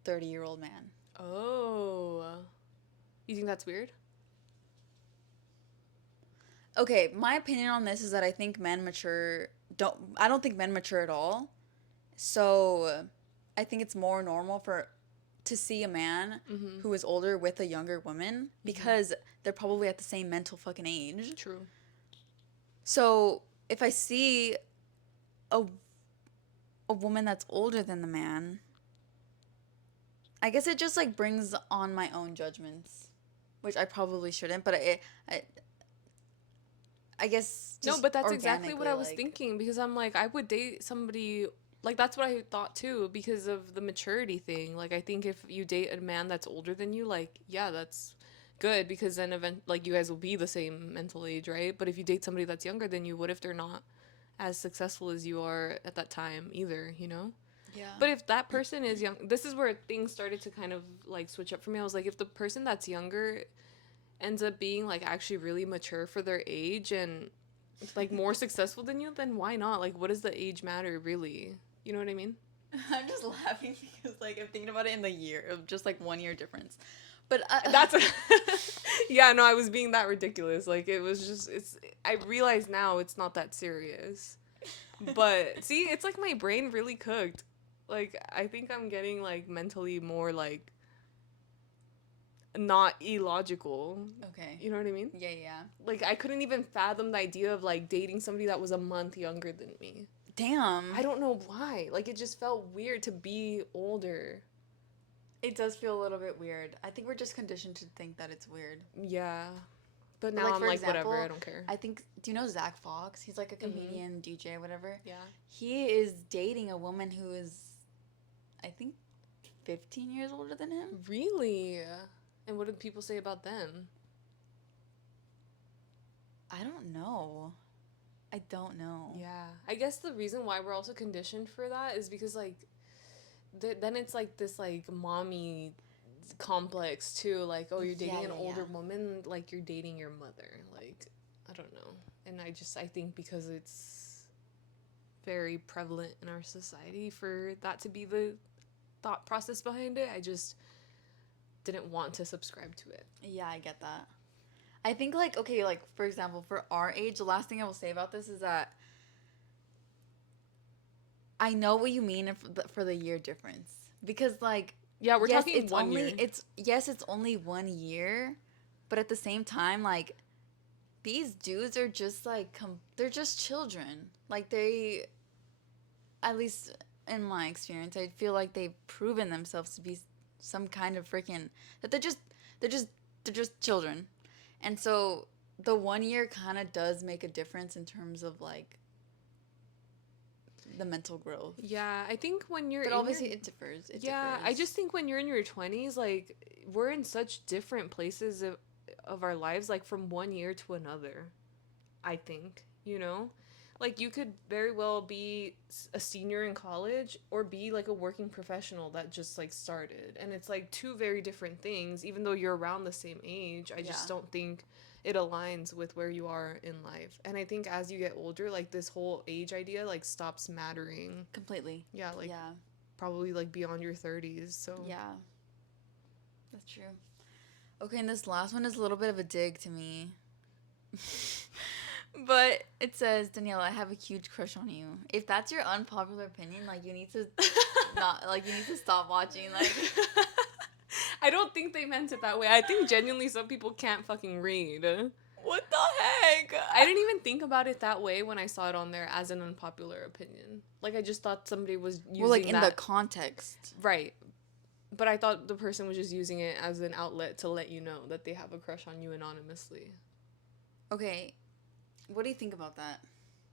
30-year-old man. Oh. You think that's weird? Okay, my opinion on this is that I think I don't think men mature at all. So I think it's more normal to see a man Mm-hmm. who is older with a younger woman because they're probably at the same mental fucking age. True. So if I see a woman that's older than the man, I guess it just like brings on my own judgments, which I probably shouldn't, but I guess just No, but that's exactly what I was like, thinking, because I'm like, I would date somebody, like, that's what I thought too, because of the maturity thing. Like, I think if you date a man that's older than you, like, yeah, that's good, because then like, you guys will be the same mental age, right? But if you date somebody that's younger than you, what if they're not as successful as you are at that time either, you know? Yeah. But if that person is young, this is where things started to kind of like switch up for me. I was like, if the person that's younger ends up being like actually really mature for their age and like more successful than you, then why not? Like, what does the age matter, really? You know what I mean? I'm just laughing because like I'm thinking about it in the year of just like 1 year difference. But That's yeah, no, I was being that ridiculous. Like, it was just, I realize now it's not that serious. But see, it's like my brain really cooked. Like, I think I'm getting like mentally more like not illogical. okay. You know what I mean? Yeah. Like, I couldn't even fathom the idea of like dating somebody that was a month younger than me. Damn. I don't know why. Like, it just felt weird to be older. It does feel a little bit weird. I think we're just conditioned to think that it's weird. Yeah. But now Like, I'm for like, example, whatever, I don't care. I think, do you know Zach Fox? He's like a comedian, DJ, whatever. Yeah. He is dating a woman who is, I think, 15 years older than him. Really? And what did people say about them? I don't know. I don't know. Yeah. I guess the reason why we're also conditioned for that is because, like, then it's like this, like, mommy complex too. Like, oh, you're dating an older woman, like, you're dating your mother. Like, I don't know. And I think because it's very prevalent in our society for that to be the thought process behind it, I just didn't want to subscribe to it. Yeah, I get that. I think, like, okay, like, for example, for our age, the last thing I will say about this is that I know what you mean for the year difference. Because, like, yeah, we're yes, talking it's 1 only, year. It's only 1 year, but at the same time, like, these dudes are just, like, they're just children. Like, at least in my experience, I feel like they've proven themselves to be some kind of freaking, that they're just children. And so the 1 year kind of does make a difference in terms of, like, the mental growth. Yeah, I think when you're but obviously it differs. I just think when you're in your 20s, like, we're in such different places of our lives, like, from 1 year to another, I think, you know? Like, you could very well be a senior in college or be, like, a working professional that just, like, started. And it's, like, two very different things, even though you're around the same age. I just don't think it aligns with where you are in life. And I think as you get older, like, this whole age idea, like, stops mattering. Completely. Yeah, like, probably, like, beyond your 30s, so. Yeah. That's true. Okay, and this last one is a little bit of a dig to me. But it says, Daniela, I have a huge crush on you. If that's your unpopular opinion, like you need to not like you need to stop watching. Like I don't think they meant it that way. I think genuinely some people can't fucking read. what the heck? I didn't even think about it that way when I saw it on there as an unpopular opinion. Like I just thought somebody was using Well, like in the that context. right. But I thought the person was just using it as an outlet to let you know that they have a crush on you anonymously. Okay, what do you think about that?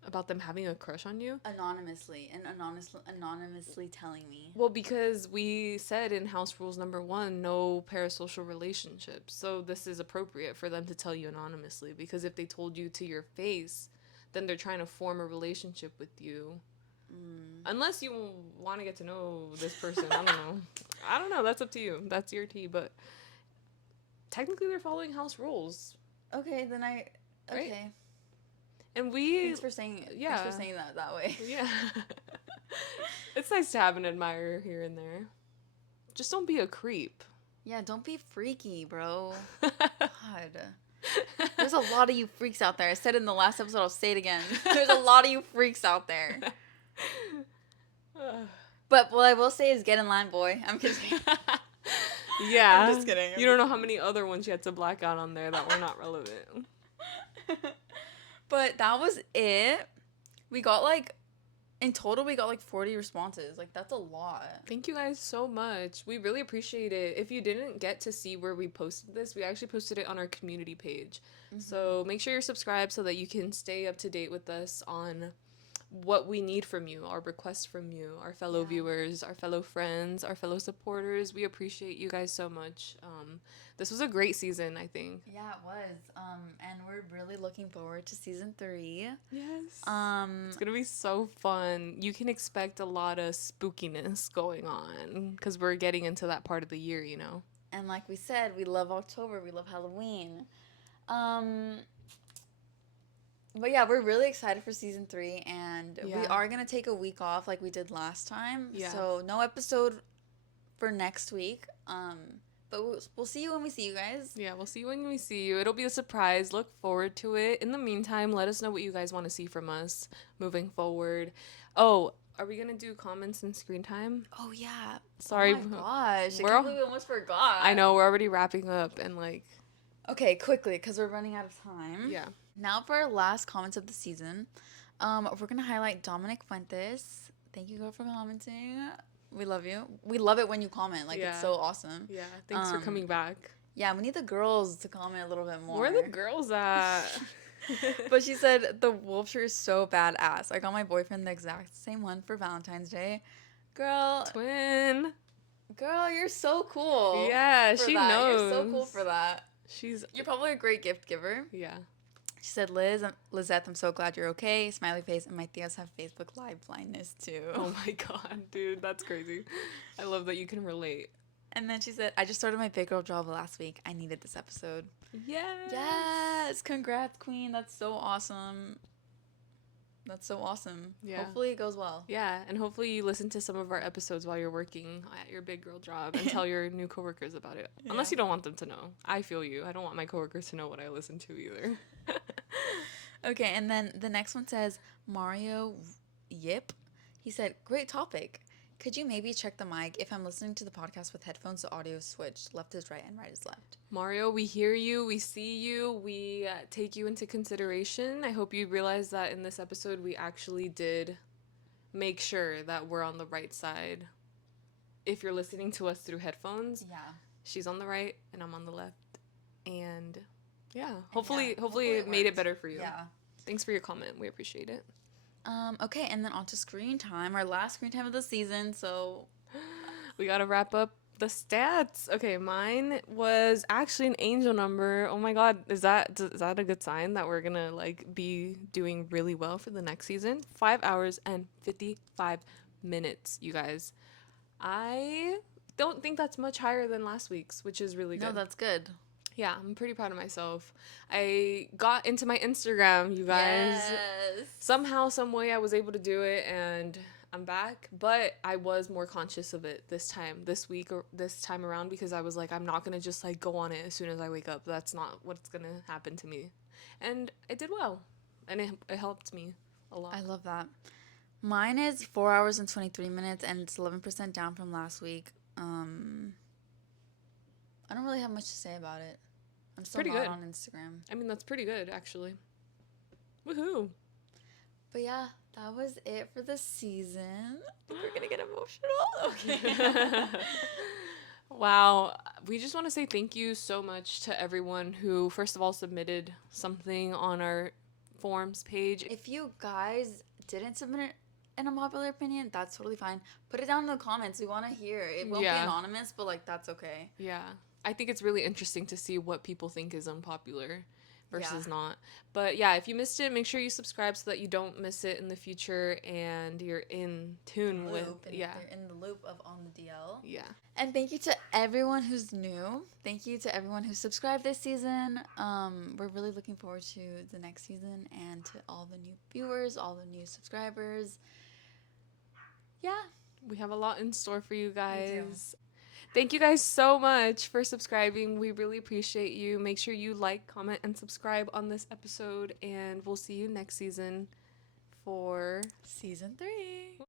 About them having a crush on you? Anonymously and anonymously telling me. Well, because we said in house rules number 1, no parasocial relationships. So this is appropriate for them to tell you anonymously, because if they told you to your face, then they're trying to form a relationship with you. Unless you want to get to know this person. I don't know. I don't know. That's up to you. That's your tea. But technically, they're following house rules. Okay, then I. Okay. Right? And we. Thanks for saying. Yeah. Thanks for saying that way. Yeah. It's nice to have an admirer here and there. Just don't be a creep. Yeah, don't be freaky, bro. God. There's a lot of you freaks out there. I said it in the last episode, I'll say it again. There's a lot of you freaks out there. But what I will say is get in line, boy. I'm kidding. Yeah. I'm just kidding. You don't know how many other ones you had to black out on there that were not relevant. But that was it. We got in total, we got 40 responses. That's a lot. Thank you guys so much. We really appreciate it. If you didn't get to see where we posted this, we actually posted it on our community page. Mm-hmm. So make sure you're subscribed so that you can stay up to date with us on what we need from you, our requests from you, our fellow viewers, our fellow friends, our fellow supporters. We appreciate you guys so much. This was a great season, I think. Yeah, it was. And we're really looking forward to season 3. Yes. It's gonna be so fun. You can expect a lot of spookiness going on because we're getting into that part of the year, you know. And like we said, we love October. We love Halloween. But yeah, we're really excited for season 3, and we are going to take a week off like we did last time. Yeah. So no episode for next week. But we'll see you when we see you guys. Yeah, we'll see you when we see you. It'll be a surprise. Look forward to it. In the meantime, let us know what you guys want to see from us moving forward. Oh, are we going to do comments and screen time? Oh, yeah. Sorry. Oh, my gosh. I completely almost forgot. I know. We're already wrapping up and Okay, quickly, because we're running out of time. Yeah. Now for our last comments of the season, we're going to highlight Dominic Fuentes. Thank you, girl, for commenting. We love you. We love it when you comment. It's so awesome. Yeah, thanks for coming back. Yeah, we need the girls to comment a little bit more. Where are the girls at? But she said, the wolf shirt is so badass. I got my boyfriend the exact same one for Valentine's Day. Girl. Twin. Girl, you're so cool. Yeah, she knows. You're so cool for that. You're probably a great gift giver. Yeah. She said, Lizeth, I'm so glad you're okay. Smiley face, and my tias have Facebook Live blindness too. Oh my god, dude, that's crazy. I love that you can relate. And then she said, I just started my big girl job last week. I needed this episode. Yes. Yes. Congrats, queen. That's so awesome. That's so awesome. Yeah. Hopefully it goes well. Yeah, and hopefully you listen to some of our episodes while you're working at your big girl job and tell your new coworkers about it. Yeah. Unless you don't want them to know. I feel you. I don't want my coworkers to know what I listen to either. Okay, and then the next one says Mario Yip. He said, great topic. Could you maybe check the mic? If I'm listening to the podcast with headphones, the audio is switched. Left is right and right is left. Mario, we hear you. We see you. We take you into consideration. I hope you realize that in this episode, we actually did make sure that we're on the right side. If you're listening to us through headphones, she's on the right and I'm on the left. And yeah, hopefully it made it better for you. Yeah. Thanks for your comment. We appreciate it. Okay, and then on to screen time, our last screen time of the season, so we gotta wrap up the stats. Okay, mine was actually an angel number. Oh my god, is that a good sign that we're gonna be doing really well for the next season? 5 hours and 55 minutes, you guys. I don't think that's much higher than last week's, which is really good. No, that's good. Yeah, I'm pretty proud of myself. I got into my Instagram, you guys. Yes. Somehow, some way, I was able to do it, and I'm back. But I was more conscious of it this week, or this time around, because I was like, I'm not going to just go on it as soon as I wake up. That's not what's going to happen to me. And it did well. and it helped me a lot. I love that. Mine is 4 hours and 23 minutes, and it's 11% down from last week. I don't really have much to say about it. I'm still Pretty not good. on Instagram. I mean, that's pretty good, actually. Woohoo! But yeah, that was it for the season. I think we're gonna get emotional. Okay. Wow. We just want to say thank you so much to everyone who, first of all, submitted something on our forums page. If you guys didn't submit an unpopular opinion, that's totally fine. Put it down in the comments. We want to hear. It won't be Yeah. anonymous, but like that's okay. Yeah. I think it's really interesting to see what people think is unpopular versus not. But yeah, if you missed it, make sure you subscribe so that you don't miss it in the future and you're in tune with You're in the loop of On the DL. Yeah. And thank you to everyone who's new. Thank you to everyone who subscribed this season. We're really looking forward to the next season and to all the new viewers, all the new subscribers. Yeah. We have a lot in store for you We do. guys. Thank you guys so much for subscribing. We really appreciate you. Make sure you like, comment, and subscribe on this episode, and we'll see you next season for Season 3.